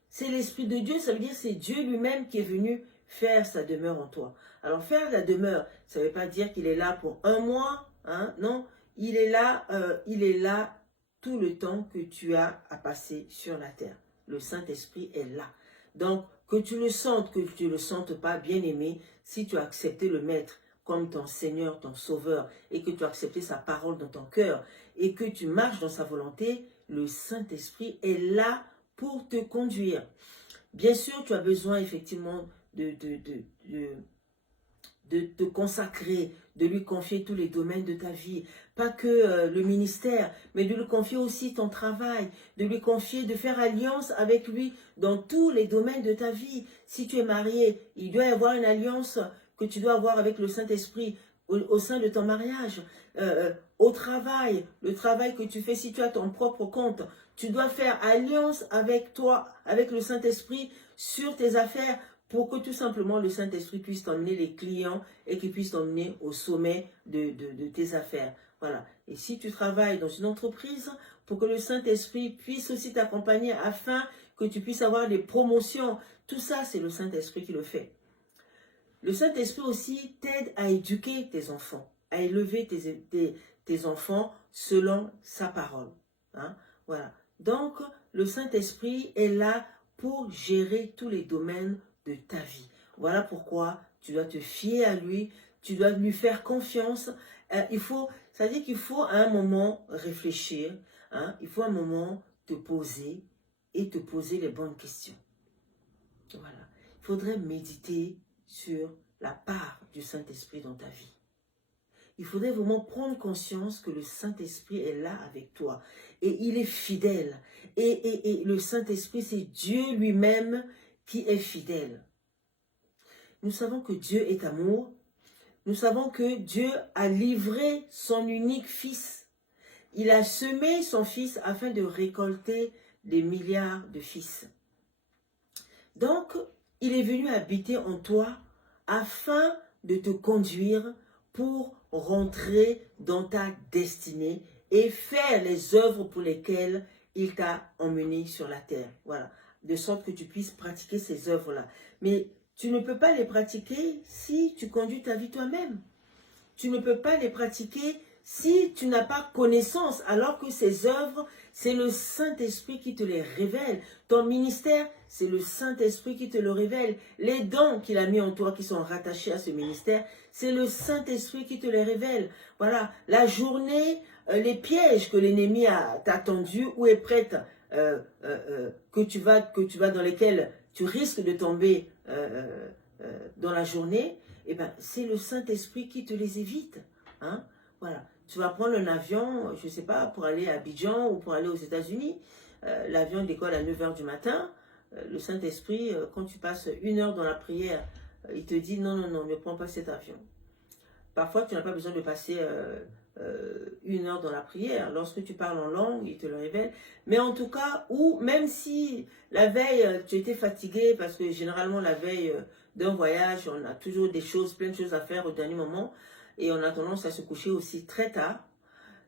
C'est l'Esprit de Dieu, ça veut dire c'est Dieu lui-même qui est venu faire sa demeure en toi. Alors faire la demeure, ça ne veut pas dire qu'il est là pour 1 mois. Hein, non, il est là tout le temps que tu as à passer sur la terre. Le Saint-Esprit est là. Donc, que tu le sentes, que tu ne le sentes pas, bien aimé, si tu as accepté le Maître comme ton Seigneur, ton Sauveur, et que tu as accepté sa parole dans ton cœur, et que tu marches dans sa volonté, le Saint-Esprit est là pour te conduire. Bien sûr, tu as besoin effectivement de te consacrer, de lui confier tous les domaines de ta vie. Pas que le ministère, mais de lui confier aussi ton travail, de lui confier, de faire alliance avec lui dans tous les domaines de ta vie. Si tu es marié, il doit y avoir une alliance que tu dois avoir avec le Saint-Esprit au sein de ton mariage. Au travail, le travail que tu fais, si tu as ton propre compte, tu dois faire alliance avec toi, avec le Saint-Esprit sur tes affaires, pour que tout simplement le Saint-Esprit puisse t'emmener les clients et qu'il puisse t'emmener au sommet de tes affaires. Voilà. Et si tu travailles dans une entreprise, pour que le Saint-Esprit puisse aussi t'accompagner afin que tu puisses avoir des promotions, tout ça, c'est le Saint-Esprit qui le fait. Le Saint-Esprit aussi t'aide à éduquer tes enfants, à élever tes enfants selon sa parole. Hein? Voilà. Donc, le Saint-Esprit est là pour gérer tous les domaines de ta vie. Voilà pourquoi tu dois te fier à lui, tu dois lui faire confiance. Ça veut dire qu'il faut à un moment réfléchir, hein? Il faut à un moment te poser et te poser les bonnes questions. Voilà. Il faudrait méditer sur la part du Saint-Esprit dans ta vie. Il faudrait vraiment prendre conscience que le Saint-Esprit est là avec toi. Et il est fidèle. Et le Saint-Esprit, c'est Dieu lui-même qui est fidèle. Nous savons que Dieu est amour. Nous savons que Dieu a livré son unique Fils. Il a semé son Fils afin de récolter des milliards de fils. Donc, il est venu habiter en toi afin de te conduire pour rentrer dans ta destinée et faire les œuvres pour lesquelles il t'a emmené sur la terre. Voilà. De sorte que tu puisses pratiquer ces œuvres-là. Mais tu ne peux pas les pratiquer si tu conduis ta vie toi-même. Tu ne peux pas les pratiquer si tu n'as pas connaissance, alors que ces œuvres, c'est le Saint-Esprit qui te les révèle. Ton ministère, c'est le Saint-Esprit qui te le révèle. Les dons qu'il a mis en toi qui sont rattachés à ce ministère, c'est le Saint-Esprit qui te les révèle. Voilà, la journée, les pièges que l'ennemi t'a tendus ou est prête, que tu vas dans lesquels tu risques de tomber dans la journée, eh ben, c'est le Saint-Esprit qui te les évite. Hein? Voilà. Tu vas prendre un avion, je ne sais pas, pour aller à Abidjan ou pour aller aux États-Unis. L'avion décolle à 9 h du matin. Le Saint-Esprit, quand tu passes 1 heure dans la prière, il te dit non, non, non, ne prends pas cet avion. Parfois, tu n'as pas besoin de passer 1 heure dans la prière. Lorsque tu parles en langue, il te le révèle. Mais en tout cas, ou même si la veille, tu étais fatigué, parce que généralement, la veille d'un voyage, on a toujours plein de choses à faire au dernier moment. Et on a tendance à se coucher aussi très tard.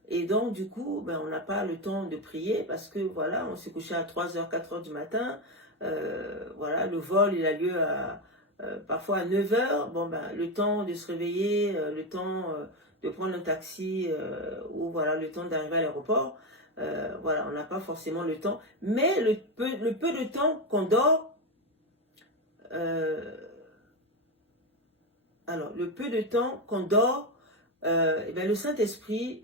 Et donc, du coup, ben, on n'a pas le temps de prier parce que, voilà, on s'est couché à 3 h, 4 h du matin. Voilà, le vol, il a lieu parfois à 9 h. Bon, ben, le temps de se réveiller, le temps de prendre un taxi ou voilà, le temps d'arriver à l'aéroport. Voilà, on n'a pas forcément le temps. Mais le peu de temps qu'on dort, le peu de temps qu'on dort, eh bien, le Saint-Esprit,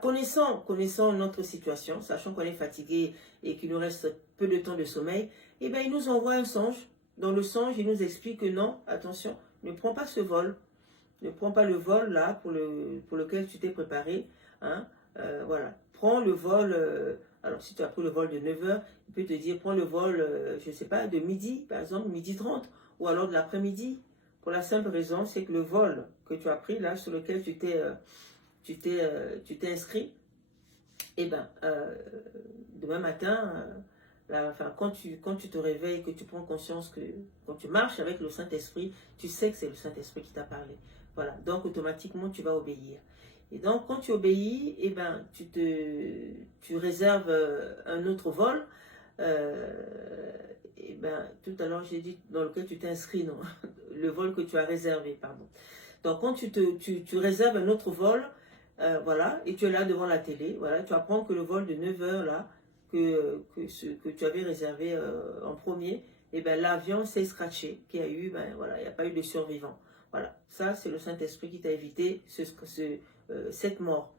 connaissant notre situation, sachant qu'on est fatigué et qu'il nous reste peu de temps de sommeil, eh bien, il nous envoie un songe. Dans le songe, il nous explique que non, attention, ne prends pas ce vol. Ne prends pas le vol là pour lequel tu t'es préparé. Hein, voilà. Prends le vol. Alors, si tu as pris le vol de 9 h, il peut te dire, prends le vol, je ne sais pas, de midi, par exemple, 12h30, ou alors de l'après-midi. Pour la simple raison, c'est que le vol que tu as pris là, sur lequel tu t'es inscrit, eh ben, demain matin, quand tu te réveilles, que tu prends conscience que quand tu marches avec le Saint-Esprit, tu sais que c'est le Saint-Esprit qui t'a parlé. Voilà, donc automatiquement tu vas obéir. Et donc quand tu obéis, eh ben, tu réserves un autre vol. Et ben, tout à l'heure j'ai dit dans lequel tu t'es inscrit, non, le vol que tu as réservé, pardon. Donc quand tu réserves un autre vol, voilà, et tu es là devant la télé, voilà, tu apprends que le vol de 9 h là, que tu avais réservé en premier, et ben l'avion s'est scratché, qu'il y a eu, ben voilà, il n'y a pas eu de survivants. Voilà, ça c'est le Saint-Esprit qui t'a évité cette mort.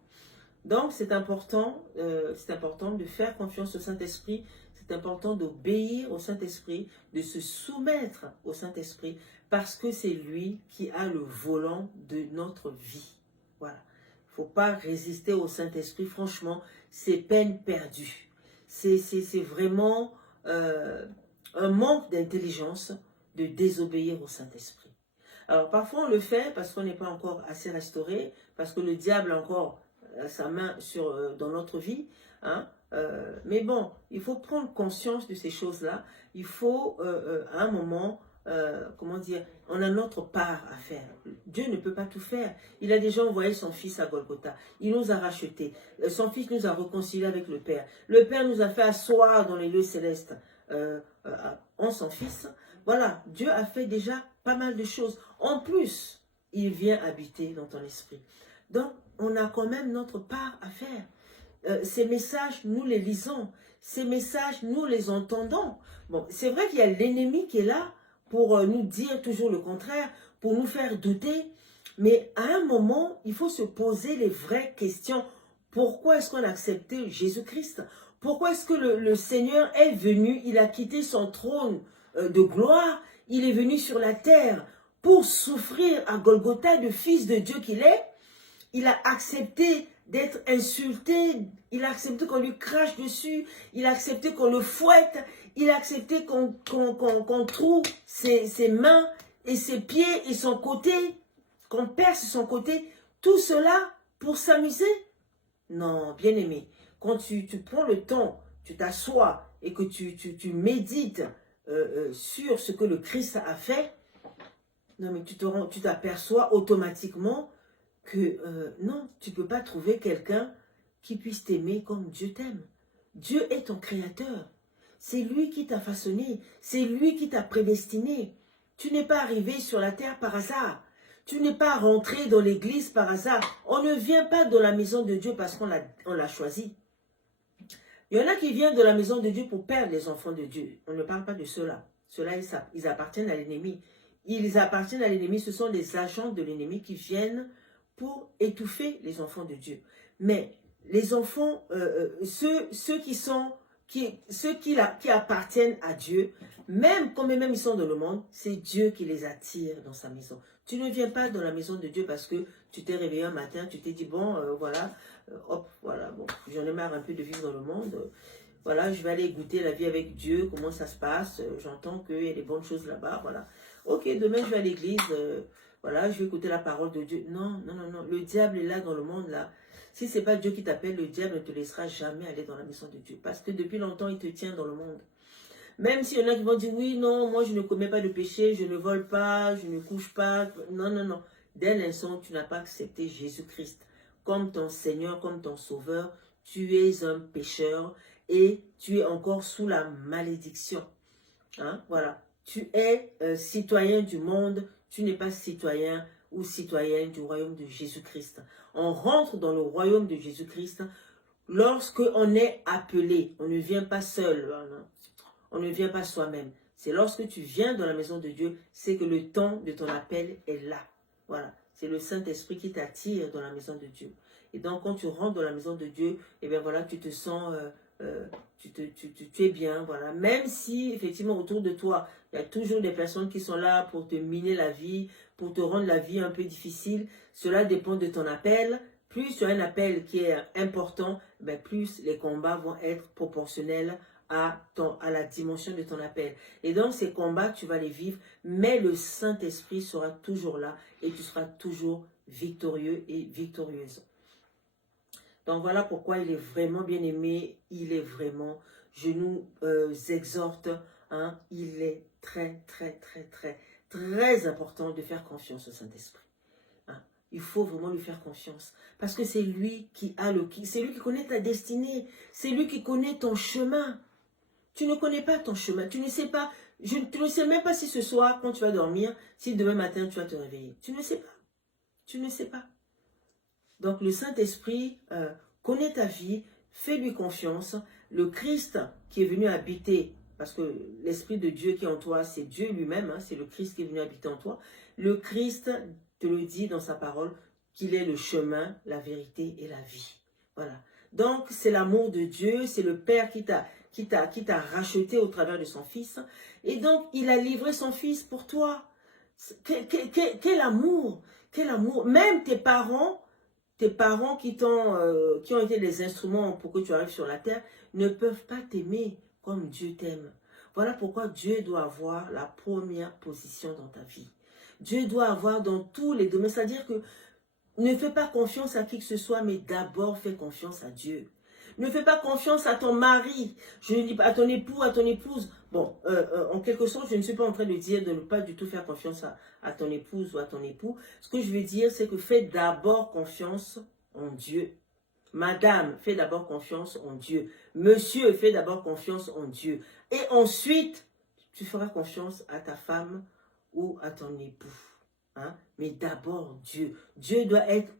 Donc c'est important de faire confiance au Saint-Esprit, c'est important d'obéir au Saint-Esprit, de se soumettre au Saint-Esprit, parce que c'est lui qui a le volant de notre vie. Voilà. Il ne faut pas résister au Saint-Esprit, franchement, c'est peine perdue. C'est vraiment un manque d'intelligence de désobéir au Saint-Esprit. Alors parfois on le fait parce qu'on n'est pas encore assez restauré, parce que le diable a encore sa main dans notre vie. Hein? Mais bon, il faut prendre conscience de ces choses-là. Il faut à un moment, comment dire, on a notre part à faire. Dieu ne peut pas tout faire. Il a déjà envoyé son fils à Golgotha. Il nous a rachetés. Son fils nous a réconciliés avec le Père. Le Père nous a fait asseoir dans les lieux célestes en son fils. Voilà, Dieu a fait déjà pas mal de choses. En plus, il vient habiter dans ton esprit. Donc, on a quand même notre part à faire. Ces messages, nous les lisons. Ces messages, nous les entendons. Bon, c'est vrai qu'il y a l'ennemi qui est là pour nous dire toujours le contraire, pour nous faire douter. Mais à un moment, il faut se poser les vraies questions. Pourquoi est-ce qu'on a accepté Jésus-Christ? Pourquoi est-ce que le Seigneur est venu? Il a quitté son trône de gloire. Il est venu sur la terre pour souffrir à Golgotha, le Fils de Dieu qu'il est. Il a accepté d'être insulté, il a accepté qu'on lui crache dessus, il a accepté qu'on le fouette, il a accepté qu'on trouve ses mains et ses pieds et son côté, qu'on perce son côté. Tout cela pour s'amuser? Non, bien aimé, quand tu prends le temps, tu t'assois et que tu médites sur ce que le Christ a fait, non mais tu t'aperçois automatiquement que non, tu ne peux pas trouver quelqu'un qui puisse t'aimer comme Dieu t'aime. Dieu est ton créateur. C'est lui qui t'a façonné. C'est lui qui t'a prédestiné. Tu n'es pas arrivé sur la terre par hasard. Tu n'es pas rentré dans l'église par hasard. On ne vient pas dans la maison de Dieu parce qu'on l'a choisi. Il y en a qui viennent de la maison de Dieu pour perdre les enfants de Dieu. On ne parle pas de ceux-là. Ceux-là, ils appartiennent à l'ennemi. Ils appartiennent à l'ennemi. Ce sont les agents de l'ennemi qui viennent pour étouffer les enfants de Dieu. Mais les enfants, ceux qui appartiennent à Dieu, même quand même ils sont dans le monde, c'est Dieu qui les attire dans sa maison. Tu ne viens pas dans la maison de Dieu parce que tu t'es réveillé un matin, tu t'es dit, bon, voilà, hop, voilà, bon, j'en ai marre un peu de vivre dans le monde, voilà, je vais aller goûter la vie avec Dieu, comment ça se passe, j'entends qu'il y a des bonnes choses là-bas, voilà. Ok, demain je vais à l'église, voilà, je vais écouter la parole de Dieu. Non, non, non, non. Le diable est là dans le monde, là. Si ce n'est pas Dieu qui t'appelle, le diable ne te laissera jamais aller dans la maison de Dieu. Parce que depuis longtemps, il te tient dans le monde. Même s'il y en a qui vont dire, oui, non, moi je ne commets pas de péché, je ne vole pas, je ne couche pas. Non, non, non. Dès l'instant où tu n'as pas accepté Jésus-Christ comme ton Seigneur, comme ton Sauveur, tu es un pécheur et tu es encore sous la malédiction. Hein? Voilà. Tu es citoyen du monde, tu n'es pas citoyen ou citoyenne du royaume de Jésus-Christ. On rentre dans le royaume de Jésus-Christ lorsque on est appelé. On ne vient pas seul, hein? On ne vient pas soi-même. C'est lorsque tu viens dans la maison de Dieu, c'est que le temps de ton appel est là. Voilà. C'est le Saint-Esprit qui t'attire dans la maison de Dieu. Et donc, quand tu rentres dans la maison de Dieu, et bien voilà, tu te sens... tu es bien, voilà. Même si, effectivement, autour de toi, il y a toujours des personnes qui sont là pour te miner la vie, pour te rendre la vie un peu difficile. Cela dépend de ton appel. Plus tu as un appel qui est important, ben plus les combats vont être proportionnels à la dimension de ton appel. Et donc, ces combats, tu vas les vivre, mais le Saint-Esprit sera toujours là et tu seras toujours victorieux et victorieuse. Donc voilà pourquoi il est vraiment bien aimé, il est vraiment, je nous exhorte, hein, il est très, très, très, très, très important de faire confiance au Saint-Esprit. Hein. Il faut vraiment lui faire confiance, parce que c'est lui c'est lui qui connaît ta destinée, c'est lui qui connaît ton chemin. Tu ne connais pas ton chemin, tu ne sais pas, tu ne sais même pas si ce soir, quand tu vas dormir, si demain matin tu vas te réveiller. Tu ne sais pas, tu ne sais pas. Donc le Saint-Esprit connaît ta vie, fais-lui confiance. Le Christ qui est venu habiter parce que l'Esprit de Dieu qui est en toi, c'est Dieu lui-même, hein, c'est le Christ qui est venu habiter en toi. Le Christ te le dit dans sa parole, qu'il est le chemin, la vérité et la vie. Voilà. Donc, c'est l'amour de Dieu, c'est le Père qui t'a racheté au travers de son Fils. Et donc, il a livré son Fils pour toi. Quel amour! Quel amour! Même tes parents qui ont été les instruments pour que tu arrives sur la terre, ne peuvent pas t'aimer comme Dieu t'aime. Voilà pourquoi Dieu doit avoir la première position dans ta vie. Dieu doit avoir dans tous les domaines. C'est-à-dire que ne fais pas confiance à qui que ce soit, mais d'abord fais confiance à Dieu. Ne fais pas confiance à ton mari, je ne dis pas à ton époux, à ton épouse. Bon, en quelque sorte, je ne suis pas en train de dire de ne pas du tout faire confiance à ton épouse ou à ton époux. Ce que je veux dire, c'est que fais d'abord confiance en Dieu. Madame, fais d'abord confiance en Dieu. Monsieur, fais d'abord confiance en Dieu. Et ensuite, tu feras confiance à ta femme ou à ton époux. Hein? Mais d'abord Dieu. Dieu doit être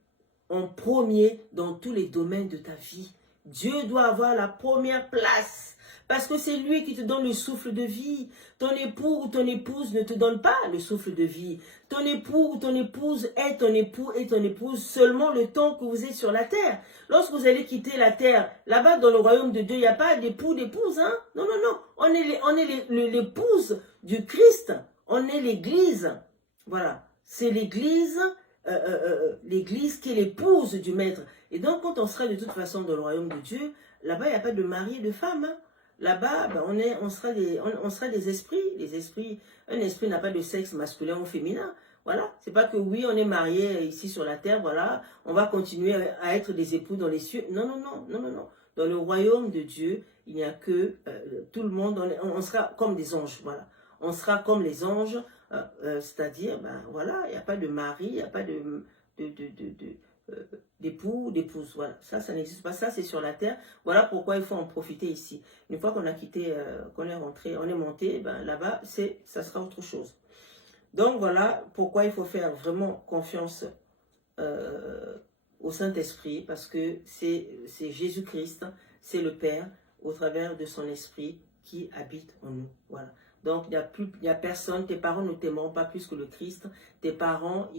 en premier dans tous les domaines de ta vie. Dieu doit avoir la première place. Parce que c'est lui qui te donne le souffle de vie. Ton époux ou ton épouse ne te donne pas le souffle de vie. Ton époux ou ton épouse est ton époux et ton épouse seulement le temps que vous êtes sur la terre. Lorsque vous allez quitter la terre, là-bas dans le royaume de Dieu, il n'y a pas d'époux, d'épouse. Hein? Non, non, non. On est l'épouse du Christ. On est l'église. Voilà. C'est l'église qui est l'épouse du maître. Et donc, quand on sera de toute façon dans le royaume de Dieu, là-bas, il n'y a pas de mari et de femme. Hein. Là-bas, ben, on sera des esprits. Les esprits. Un esprit n'a pas de sexe masculin ou féminin. Voilà. C'est pas que oui, on est mariés ici sur la terre, voilà, on va continuer à être des époux dans les cieux. Non, non, non, non, non, non. Dans le royaume de Dieu, il n'y a que tout le monde, on sera comme des anges, voilà. On sera comme les anges. C'est-à-dire, ben voilà, il n'y a pas de mari, il n'y a pas d'époux, d'épouse. Voilà, ça n'existe pas. Ça, c'est sur la terre. Voilà pourquoi il faut en profiter ici. Une fois qu'on a quitté, qu'on est rentré, on est monté, ben là-bas, ça sera autre chose. Donc voilà pourquoi il faut faire vraiment confiance au Saint-Esprit, parce que c'est Jésus-Christ, c'est le Père, au travers de son Esprit qui habite en nous. Voilà. Donc, il n'y a personne, tes parents ne t'aimeront pas plus que le Christ. Tes parents,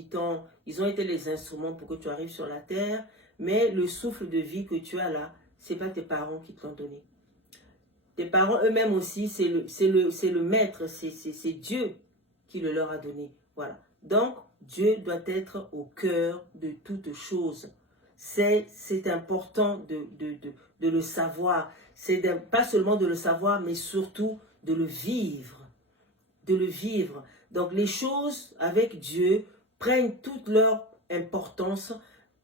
ils ont été les instruments pour que tu arrives sur la terre, mais le souffle de vie que tu as là, ce n'est pas tes parents qui te l'ont donné. Tes parents eux-mêmes aussi, c'est le maître, c'est Dieu qui le leur a donné. Voilà. Donc, Dieu doit être au cœur de toutes choses. C'est important de le savoir. C'est pas seulement de le savoir, mais surtout de le vivre. De le vivre. Donc, les choses avec Dieu prennent toute leur importance,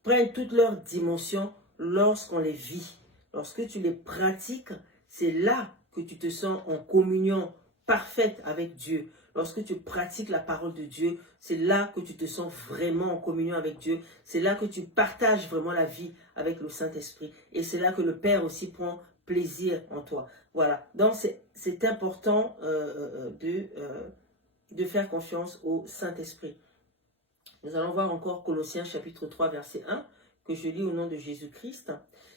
prennent toute leur dimension lorsqu'on les vit. Lorsque tu les pratiques, c'est là que tu te sens en communion parfaite avec Dieu. Lorsque tu pratiques la parole de Dieu, c'est là que tu te sens vraiment en communion avec Dieu. C'est là que tu partages vraiment la vie avec le Saint-Esprit. Et c'est là que le Père aussi prend plaisir en toi. Voilà. Donc, c'est important de faire confiance au Saint-Esprit. Nous allons voir encore Colossiens chapitre 3, verset 1, que je lis au nom de Jésus-Christ.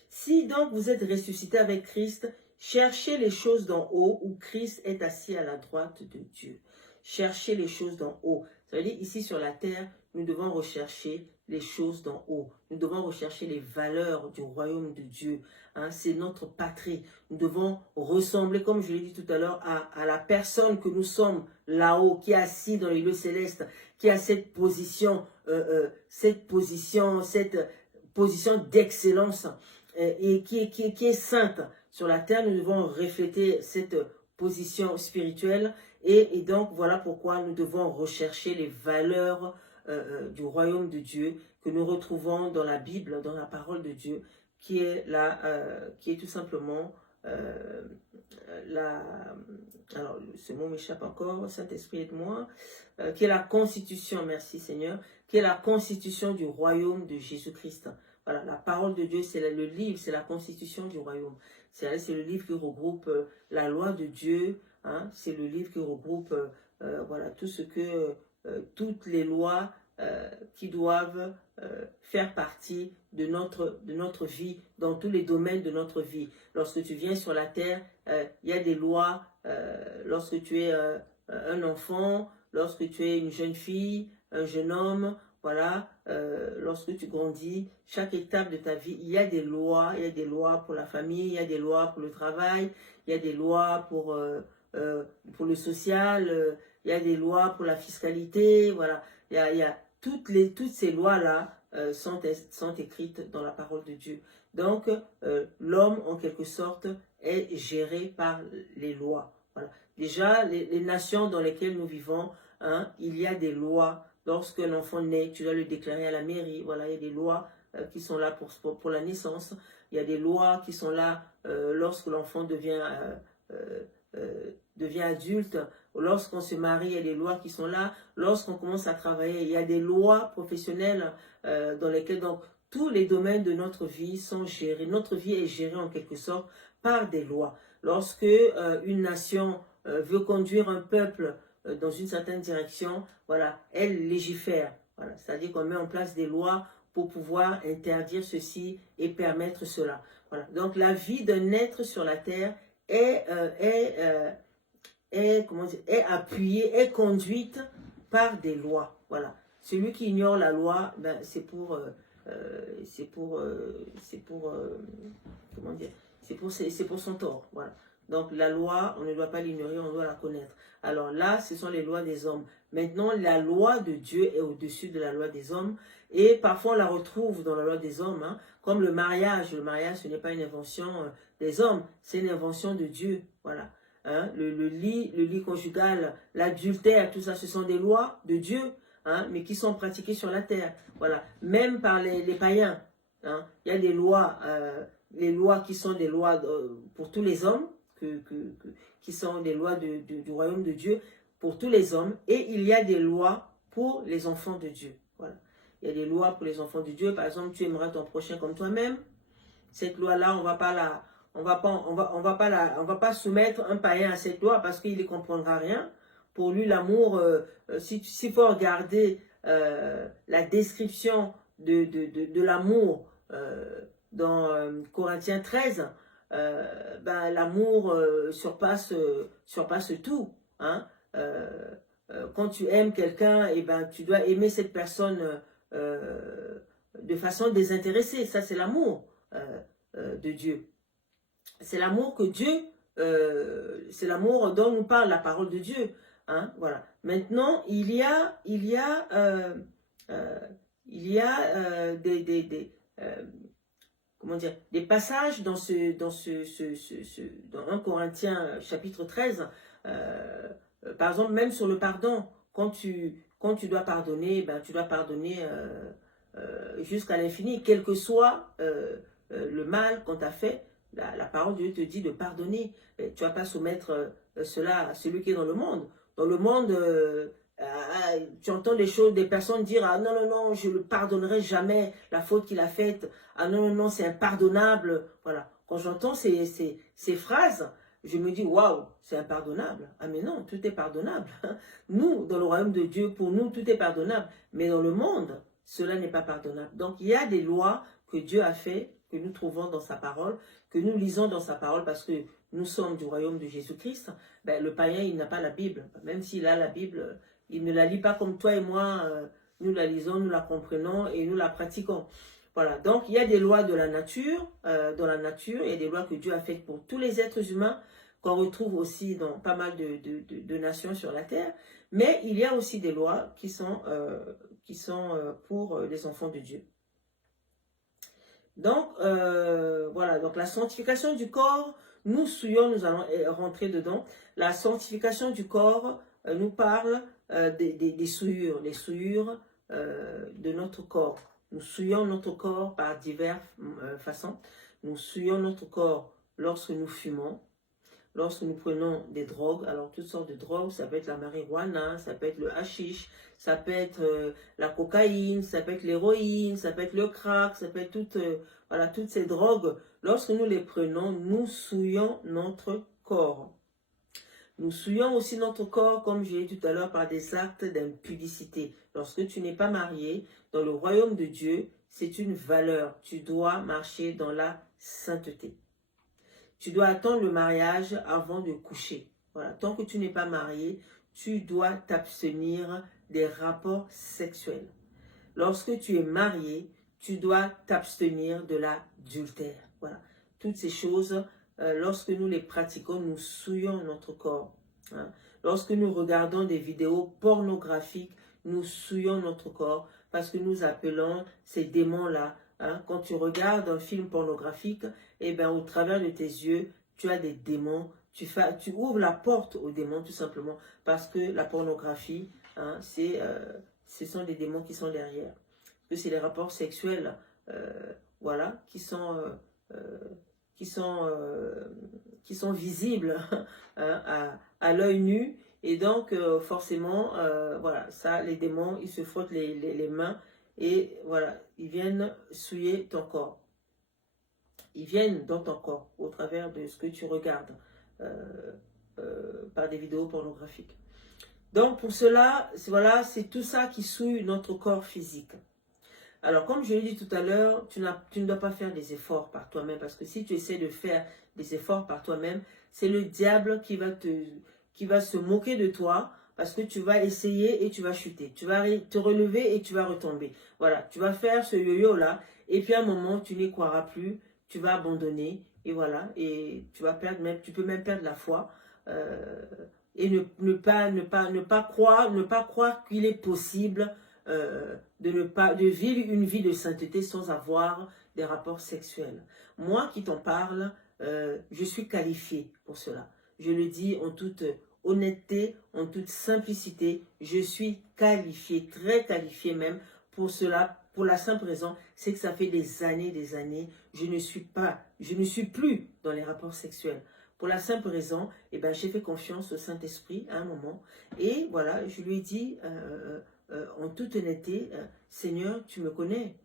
Si donc vous êtes ressuscité avec Christ, cherchez les choses d'en haut où Christ est assis à la droite de Dieu. Cherchez les choses d'en haut. Ça veut dire ici sur la terre, nous devons rechercher les choses d'en haut. Nous devons rechercher les valeurs du royaume de Dieu. Hein, c'est notre patrie. Nous devons ressembler, comme je l'ai dit tout à l'heure, à la personne que nous sommes là-haut, qui est assis dans les lieux célestes, qui a cette position d'excellence et qui est sainte. Sur la terre, nous devons refléter cette position spirituelle et donc voilà pourquoi nous devons rechercher les valeurs du royaume de Dieu que nous retrouvons dans la Bible, dans la parole de Dieu, qui est tout simplement alors ce mot m'échappe encore, Saint-Esprit aide-moi, qui est la constitution, merci Seigneur, qui est la constitution du royaume de Jésus-Christ. Voilà, la parole de Dieu, c'est le livre, c'est la constitution du royaume. C'est le livre qui regroupe la loi de Dieu, hein, c'est le livre qui regroupe voilà, toutes les lois qui doivent faire partie de notre vie, dans tous les domaines de notre vie. Lorsque tu viens sur la terre, il y a des lois lorsque tu es un enfant, lorsque tu es une jeune fille, un jeune homme, voilà, lorsque tu grandis, chaque étape de ta vie, il y a des lois, il y a des lois pour la famille, il y a des lois pour le travail, il y a des lois pour le social, il y a des lois pour la fiscalité, voilà, il y a toutes ces lois-là sont écrites dans la parole de Dieu. Donc, l'homme, en quelque sorte, est géré par les lois. Voilà. Déjà, les nations dans lesquelles nous vivons, hein, il y a des lois. Lorsqu'un enfant naît, tu dois le déclarer à la mairie. Voilà, il y a des lois qui sont là pour la naissance. Il y a des lois qui sont là lorsque l'enfant devient adulte. Lorsqu'on se marie, il y a des lois qui sont là. Lorsqu'on commence à travailler, il y a des lois professionnelles dans lesquelles donc, tous les domaines de notre vie sont gérés. Notre vie est gérée en quelque sorte par des lois. Lorsque une nation veut conduire un peuple dans une certaine direction, voilà, elle légifère. Voilà, c'est-à-dire qu'on met en place des lois pour pouvoir interdire ceci et permettre cela. Voilà. Donc la vie d'un être sur la terre est appuyée, est conduite par des lois. Voilà. Celui qui ignore la loi, ben, c'est pour son tort. Voilà. Donc la loi, on ne doit pas l'ignorer, on doit la connaître. Alors là, ce sont les lois des hommes. Maintenant, la loi de Dieu est au-dessus de la loi des hommes. Et parfois, on la retrouve dans la loi des hommes, hein, comme le mariage. Le mariage, ce n'est pas une invention des hommes, c'est une invention de Dieu. Voilà. Hein, le lit conjugal, l'adultère, tout ça, ce sont des lois de Dieu, hein, mais qui sont pratiquées sur la terre. Voilà. Même par les païens. Hein, il y a des lois, les lois qui sont des lois pour tous les hommes, qui sont des lois du royaume de Dieu pour tous les hommes, et il y a des lois pour les enfants de Dieu. Voilà. Il y a des lois pour les enfants de Dieu. Par exemple, tu aimeras ton prochain comme toi-même. Cette loi-là, on va pas soumettre un païen à cette loi parce qu'il ne comprendra rien. Pour lui, l'amour, s'il faut regarder la description de l'amour dans Corinthiens 13, ben, l'amour surpasse tout. Hein. Quand tu aimes quelqu'un, et ben, tu dois aimer cette personne de façon désintéressée. Ça, c'est l'amour de Dieu. C'est l'amour que Dieu, c'est l'amour dont nous parle la parole de Dieu. Hein, voilà. Maintenant, il y a des passages dans 1 Corinthiens chapitre 13, par exemple, même sur le pardon. Quand tu dois pardonner, ben, tu dois pardonner jusqu'à l'infini, quel que soit le mal qu'on t'a fait. La parole de Dieu te dit de pardonner. Tu ne vas pas soumettre cela à celui qui est dans le monde. Dans le monde, tu entends des personnes dire « Ah non, non, non, je ne pardonnerai jamais la faute qu'il a faite. Ah non, non, non, c'est impardonnable. » Voilà. Quand j'entends ces phrases, je me dis « Waouh, c'est impardonnable. » Ah mais non, tout est pardonnable. Nous, dans le royaume de Dieu, pour nous, tout est pardonnable. Mais dans le monde, cela n'est pas pardonnable. Donc, il y a des lois que Dieu a fait, que nous trouvons dans sa parole, que nous lisons dans sa parole parce que nous sommes du royaume de Jésus-Christ. Ben, le païen, il n'a pas la Bible. Même s'il a la Bible, il ne la lit pas comme toi et moi. Nous la lisons, nous la comprenons et nous la pratiquons. Voilà. Donc, il y a des lois de la nature. Dans la nature, il y a des lois que Dieu a faites pour tous les êtres humains, qu'on retrouve aussi dans pas mal de nations sur la terre. Mais il y a aussi des lois qui sont pour les enfants de Dieu. Donc, voilà, donc la sanctification du corps, nous allons rentrer dedans. La sanctification du corps nous parle des souillures, les souillures de notre corps. Nous souillons notre corps par diverses façons. Nous souillons notre corps lorsque nous fumons, lorsque nous prenons des drogues. Alors, toutes sortes de drogues, ça peut être la marijuana, ça peut être le hashish, ça peut être la cocaïne, ça peut être l'héroïne, ça peut être le crack, ça peut être toutes ces drogues. Lorsque nous les prenons, nous souillons notre corps. Nous souillons aussi notre corps, comme j'ai dit tout à l'heure, par des actes d'impudicité. Lorsque tu n'es pas marié, dans le royaume de Dieu, c'est une valeur. Tu dois marcher dans la sainteté. Tu dois attendre le mariage avant de coucher. Voilà, tant que tu n'es pas marié, tu dois t'abstenir des rapports sexuels. Lorsque tu es marié, tu dois t'abstenir de l'adultère. Voilà, toutes ces choses, lorsque nous les pratiquons, nous souillons notre corps. Hein. Lorsque nous regardons des vidéos pornographiques, nous souillons notre corps parce que nous appelons ces démons-là. Hein. Quand tu regardes un film pornographique, eh bien, au travers de tes yeux, tu as des démons. Tu ouvres la porte aux démons tout simplement parce que la pornographie, hein, ce sont des démons qui sont derrière. Que c'est les rapports sexuels, voilà, qui sont visibles hein, à l'œil nu. Et donc, forcément, voilà, ça, les démons, ils se frottent les mains et voilà, ils viennent souiller ton corps. Ils viennent dans ton corps au travers de ce que tu regardes par des vidéos pornographiques. Donc, pour cela, voilà, c'est tout ça qui souille notre corps physique. Alors, comme je l'ai dit tout à l'heure, tu ne dois pas faire des efforts par toi-même, parce que si tu essaies de faire des efforts par toi-même, c'est le diable qui va se moquer de toi, parce que tu vas essayer et tu vas chuter. Tu vas te relever et tu vas retomber. Voilà, tu vas faire ce yo-yo-là, et puis à un moment, tu n'y croiras plus, tu vas abandonner, et voilà, et tu vas perdre même, tu peux même perdre la foi, et ne pas croire qu'il est possible de vivre une vie de sainteté sans avoir des rapports sexuels. Moi qui t'en parle, je suis qualifiée pour cela. Je le dis en toute honnêteté, en toute simplicité, je suis qualifiée, très qualifiée même pour cela, pour la simple raison, c'est que ça fait des années, je ne suis plus dans les rapports sexuels. Pour la simple raison, eh ben, j'ai fait confiance au Saint-Esprit à un moment, et voilà, je lui ai dit en toute honnêteté, Seigneur, tu me connais,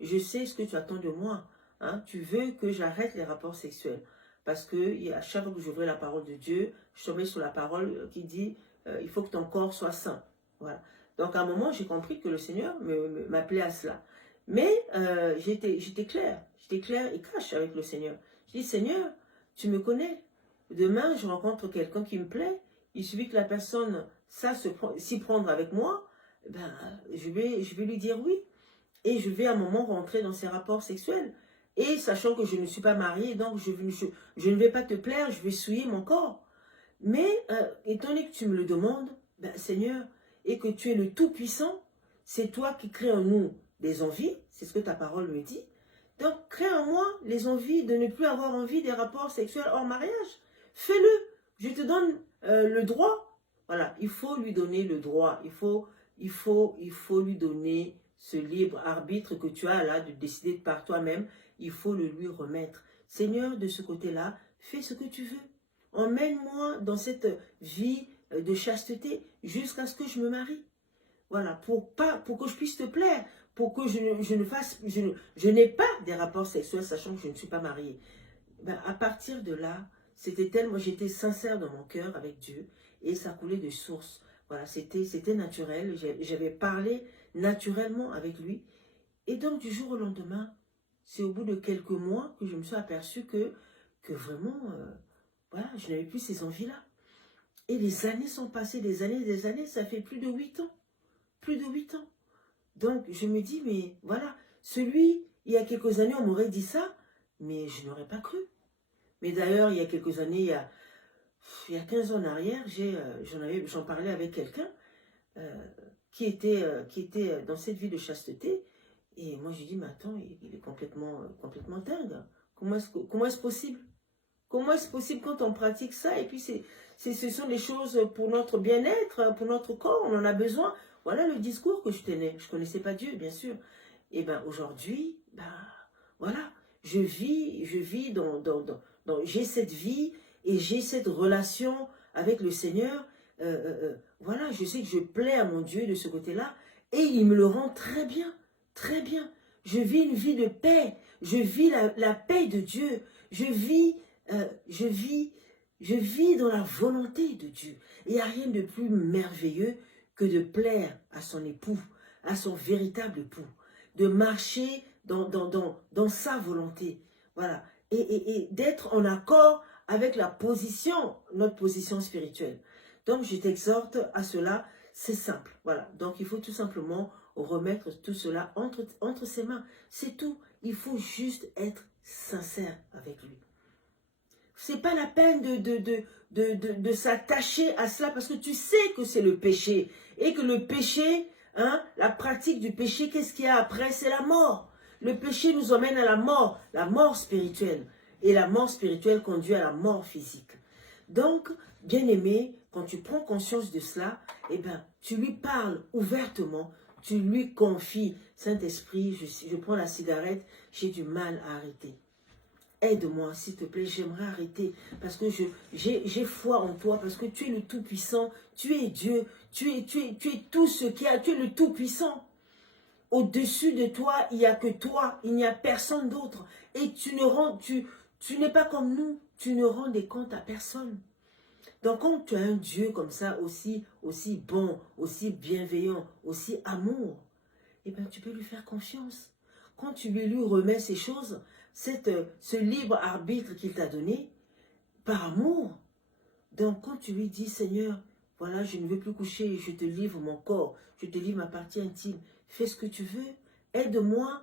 je sais ce que tu attends de moi, hein, tu veux que j'arrête les rapports sexuels, parce que à chaque fois que j'ouvrais la parole de Dieu, je tombais sur la parole qui dit, il faut que ton corps soit saint, voilà. Donc à un moment, j'ai compris que le Seigneur m'appelait à cela, mais j'étais clair et cash avec le Seigneur. Je dis, Seigneur, tu me connais, demain je rencontre quelqu'un qui me plaît, il suffit que la personne s'y prendre avec moi, ben, je vais lui dire oui. Et je vais à un moment rentrer dans ces rapports sexuels. Et sachant que je ne suis pas mariée, donc je ne vais pas te plaire, je vais souiller mon corps. Mais étant donné que tu me le demandes, ben, Seigneur, et que tu es le Tout-Puissant, c'est toi qui crées en nous des envies, c'est ce que ta parole me dit. Donc crée en moi les envies de ne plus avoir envie des rapports sexuels hors mariage. Fais-le, je te donne le droit. Voilà, il faut lui donner le droit, il faut lui donner ce libre arbitre que tu as là de décider par toi-même, il faut le lui remettre. Seigneur, de ce côté-là, fais ce que tu veux. Emmène-moi dans cette vie de chasteté jusqu'à ce que je me marie. Voilà, pour que je puisse te plaire, pour que je n'ai pas des rapports sexuels sachant que je ne suis pas mariée. Ben, à partir de là, j'étais sincère dans mon cœur avec Dieu et ça coulait de source. Voilà, c'était naturel, j'avais parlé naturellement avec lui. Et donc du jour au lendemain, c'est au bout de quelques mois que je me suis aperçue que vraiment, voilà, je n'avais plus ces envies-là. Et les années sont passées, des années, ça fait plus de 8 ans. Plus de 8 ans. Donc je me dis, mais voilà, il y a quelques années, on m'aurait dit ça, mais je n'aurais pas cru. Mais d'ailleurs, il y a quelques années, il y a 15 ans en arrière, j'en parlais avec quelqu'un qui était dans cette vie de chasteté. Et moi, je lui dis, mais attends, il est complètement dingue. Comment est-ce possible? Comment est-ce possible quand on pratique ça? Et puis, ce sont des choses pour notre bien-être, pour notre corps, on en a besoin. Voilà le discours que je tenais. Je ne connaissais pas Dieu, bien sûr. Et bien, aujourd'hui, voilà, je vis j'ai cette vie et j'ai cette relation avec le Seigneur. Voilà, je sais que je plais à mon Dieu de ce côté-là et il me le rend très bien, très bien. Je vis une vie de paix, je vis la paix de Dieu, je vis dans la volonté de Dieu. Il n'y a rien de plus merveilleux que de plaire à son époux, à son véritable époux, de marcher dans sa volonté. Voilà. Et d'être en accord avec notre position spirituelle. Donc, je t'exhorte à cela, c'est simple. Voilà, donc il faut tout simplement remettre tout cela entre ses mains. C'est tout, il faut juste être sincère avec lui. C'est pas la peine de s'attacher à cela parce que tu sais que c'est le péché. Et que le péché, hein, la pratique du péché, qu'est-ce qu'il y a après? C'est la mort. Le péché nous emmène à la mort spirituelle. Et la mort spirituelle conduit à la mort physique. Donc, bien-aimé, quand tu prends conscience de cela, eh ben, tu lui parles ouvertement, tu lui confies, Saint-Esprit, je prends la cigarette, j'ai du mal à arrêter. Aide-moi, s'il te plaît, j'aimerais arrêter parce que j'ai foi en toi, parce que tu es le Tout-Puissant, tu es Dieu, tu es tout ce qu'il y a, tu es le Tout-Puissant. Au-dessus de toi, il n'y a que toi, il n'y a personne d'autre. Et tu n'es pas comme nous, tu ne rends des comptes à personne. Donc quand tu as un Dieu comme ça, aussi bon, aussi bienveillant, aussi amour, eh bien tu peux lui faire confiance. Quand tu lui remets ces choses, ce libre arbitre qu'il t'a donné, par amour, donc quand tu lui dis, Seigneur, voilà, je ne veux plus coucher, je te livre mon corps, je te livre ma partie intime, fais ce que tu veux, aide-moi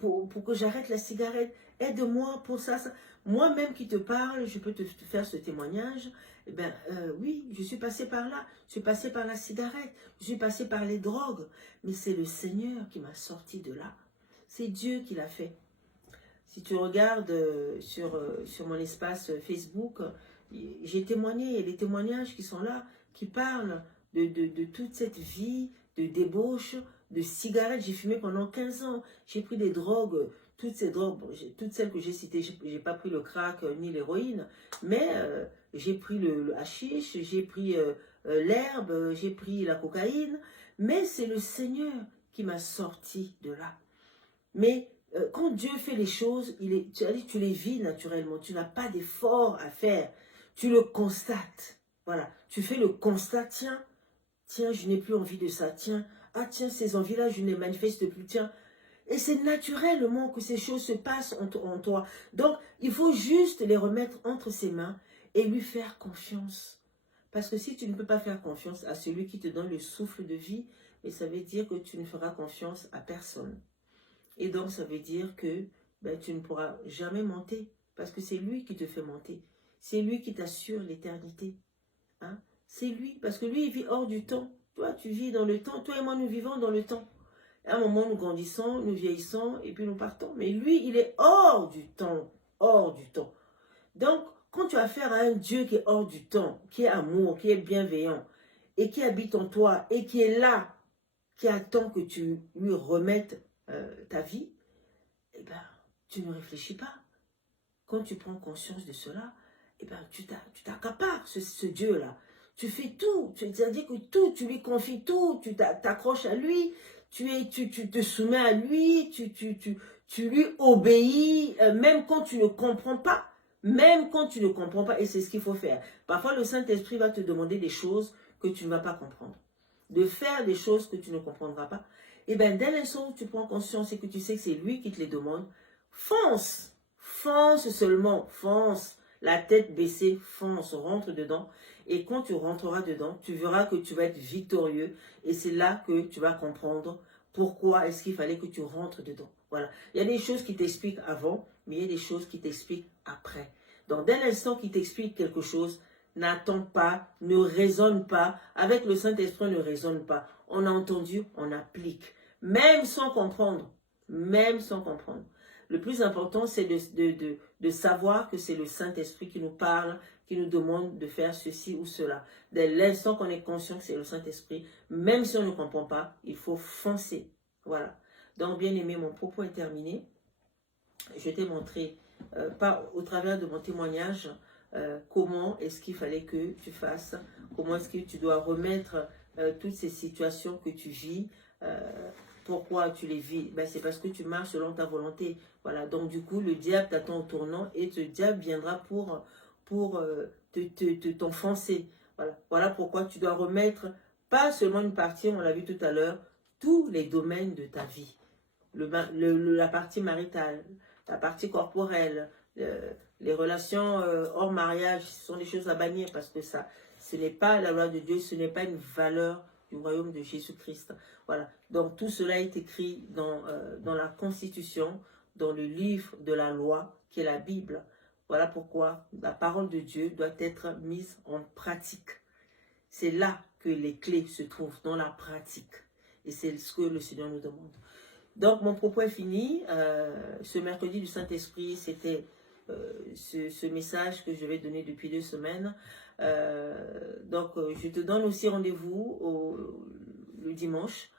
pour que j'arrête la cigarette, aide-moi pour ça. Moi-même qui te parle, je peux te faire ce témoignage, eh ben, oui, je suis passé par là, je suis passé par la cigarette, je suis passé par les drogues, mais c'est le Seigneur qui m'a sorti de là, c'est Dieu qui l'a fait. Si tu regardes sur mon espace Facebook, j'ai témoigné, les témoignages qui sont là, qui parlent de toute cette vie de débauche, de cigarettes. J'ai fumé pendant 15 ans, j'ai pris des drogues, toutes ces drogues, toutes celles que j'ai citées, j'ai pas pris le crack ni l'héroïne, mais j'ai pris le hashish, j'ai pris l'herbe, j'ai pris la cocaïne, mais c'est le Seigneur qui m'a sorti de là. Mais quand Dieu fait les choses, tu les vis naturellement. Tu n'as pas d'effort à faire. Tu le constates. Voilà. Tu fais le constat. Tiens, je n'ai plus envie de ça. Tiens, ces envies-là, je ne les manifeste plus. Tiens. Et c'est naturellement que ces choses se passent en toi. Donc, il faut juste les remettre entre ses mains et lui faire confiance. Parce que si tu ne peux pas faire confiance à celui qui te donne le souffle de vie, et ça veut dire que tu ne feras confiance à personne. Et donc, ça veut dire que tu ne pourras jamais monter. Parce que c'est lui qui te fait monter. C'est lui qui t'assure l'éternité. Hein? C'est lui. Parce que lui, il vit hors du temps. Toi, tu vis dans le temps. Toi et moi, nous vivons dans le temps. À un moment, nous grandissons, nous vieillissons et puis nous partons. Mais lui, il est hors du temps. Hors du temps. Donc, quand tu as affaire à un Dieu qui est hors du temps, qui est amour, qui est bienveillant, et qui habite en toi, et qui est là, qui attend que tu lui remettes ta vie, eh ben, tu ne réfléchis pas. Quand tu prends conscience de cela, eh ben, tu t'accapares ce Dieu-là. Tu fais tout, c'est-à-dire que tout, tu lui confies tout, tu t'accroches à lui, tu te soumets à lui, tu lui obéis, même quand tu ne comprends pas. Même quand tu ne comprends pas, et c'est ce qu'il faut faire. Parfois, le Saint-Esprit va te demander des choses que tu ne vas pas comprendre. De faire des choses que tu ne comprendras pas. Et bien, dès l'instant où tu prends conscience et que tu sais que c'est lui qui te les demande, fonce. Fonce seulement, fonce. La tête baissée, fonce, rentre dedans. Et quand tu rentreras dedans, tu verras que tu vas être victorieux. Et c'est là que tu vas comprendre pourquoi est-ce qu'il fallait que tu rentres dedans. Voilà. Il y a des choses qui t'expliquent avant, mais il y a des choses qui t'expliquent après. Donc, dès l'instant qu'il t'explique quelque chose, n'attends pas, ne raisonne pas. Avec le Saint-Esprit, on ne raisonne pas. On a entendu, on applique. Même sans comprendre. Même sans comprendre. Le plus important, c'est de savoir que c'est le Saint-Esprit qui nous parle, qui nous demande de faire ceci ou cela. Dès l'instant qu'on est conscient que c'est le Saint-Esprit, même si on ne comprend pas, il faut foncer. Voilà. Donc, bien aimé, mon propos est terminé. Je t'ai montré, au travers de mon témoignage, comment est-ce qu'il fallait que tu fasses, comment est-ce que tu dois remettre toutes ces situations que tu vis, pourquoi tu les vis, c'est parce que tu marches selon ta volonté. Voilà, donc du coup, le diable t'attend au tournant et le diable viendra pour t'enfoncer. Voilà pourquoi tu dois remettre, pas seulement une partie, on l'a vu tout à l'heure, tous les domaines de ta vie. La partie maritale, la partie corporelle, les relations hors mariage sont des choses à bannir parce que ça, ce n'est pas la loi de Dieu, ce n'est pas une valeur du royaume de Jésus-Christ. Voilà. Donc tout cela est écrit dans la Constitution, dans le livre de la loi qui est la Bible. Voilà pourquoi la parole de Dieu doit être mise en pratique. C'est là que les clés se trouvent, dans la pratique. Et c'est ce que le Seigneur nous demande. Donc mon propos est fini. Ce mercredi du Saint-Esprit, c'était ce message que je vais donner depuis 2 semaines. Donc je te donne aussi rendez-vous le dimanche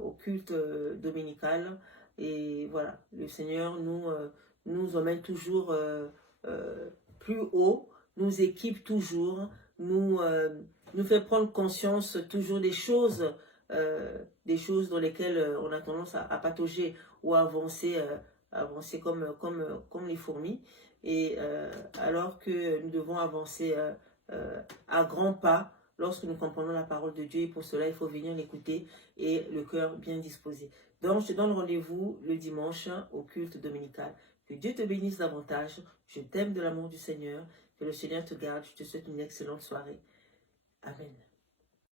au culte dominical. Et voilà, le Seigneur nous emmène toujours plus haut, nous équipe toujours, nous fait prendre conscience toujours des choses dans lesquelles on a tendance à patauger ou à avancer comme les fourmis. Et alors que nous devons avancer à grands pas lorsque nous comprenons la parole de Dieu. Et pour cela, il faut venir l'écouter et le cœur bien disposé. Donc, je te donne rendez-vous le dimanche au culte dominical. Que Dieu te bénisse davantage. Je t'aime de l'amour du Seigneur. Que le Seigneur te garde. Je te souhaite une excellente soirée. Amen.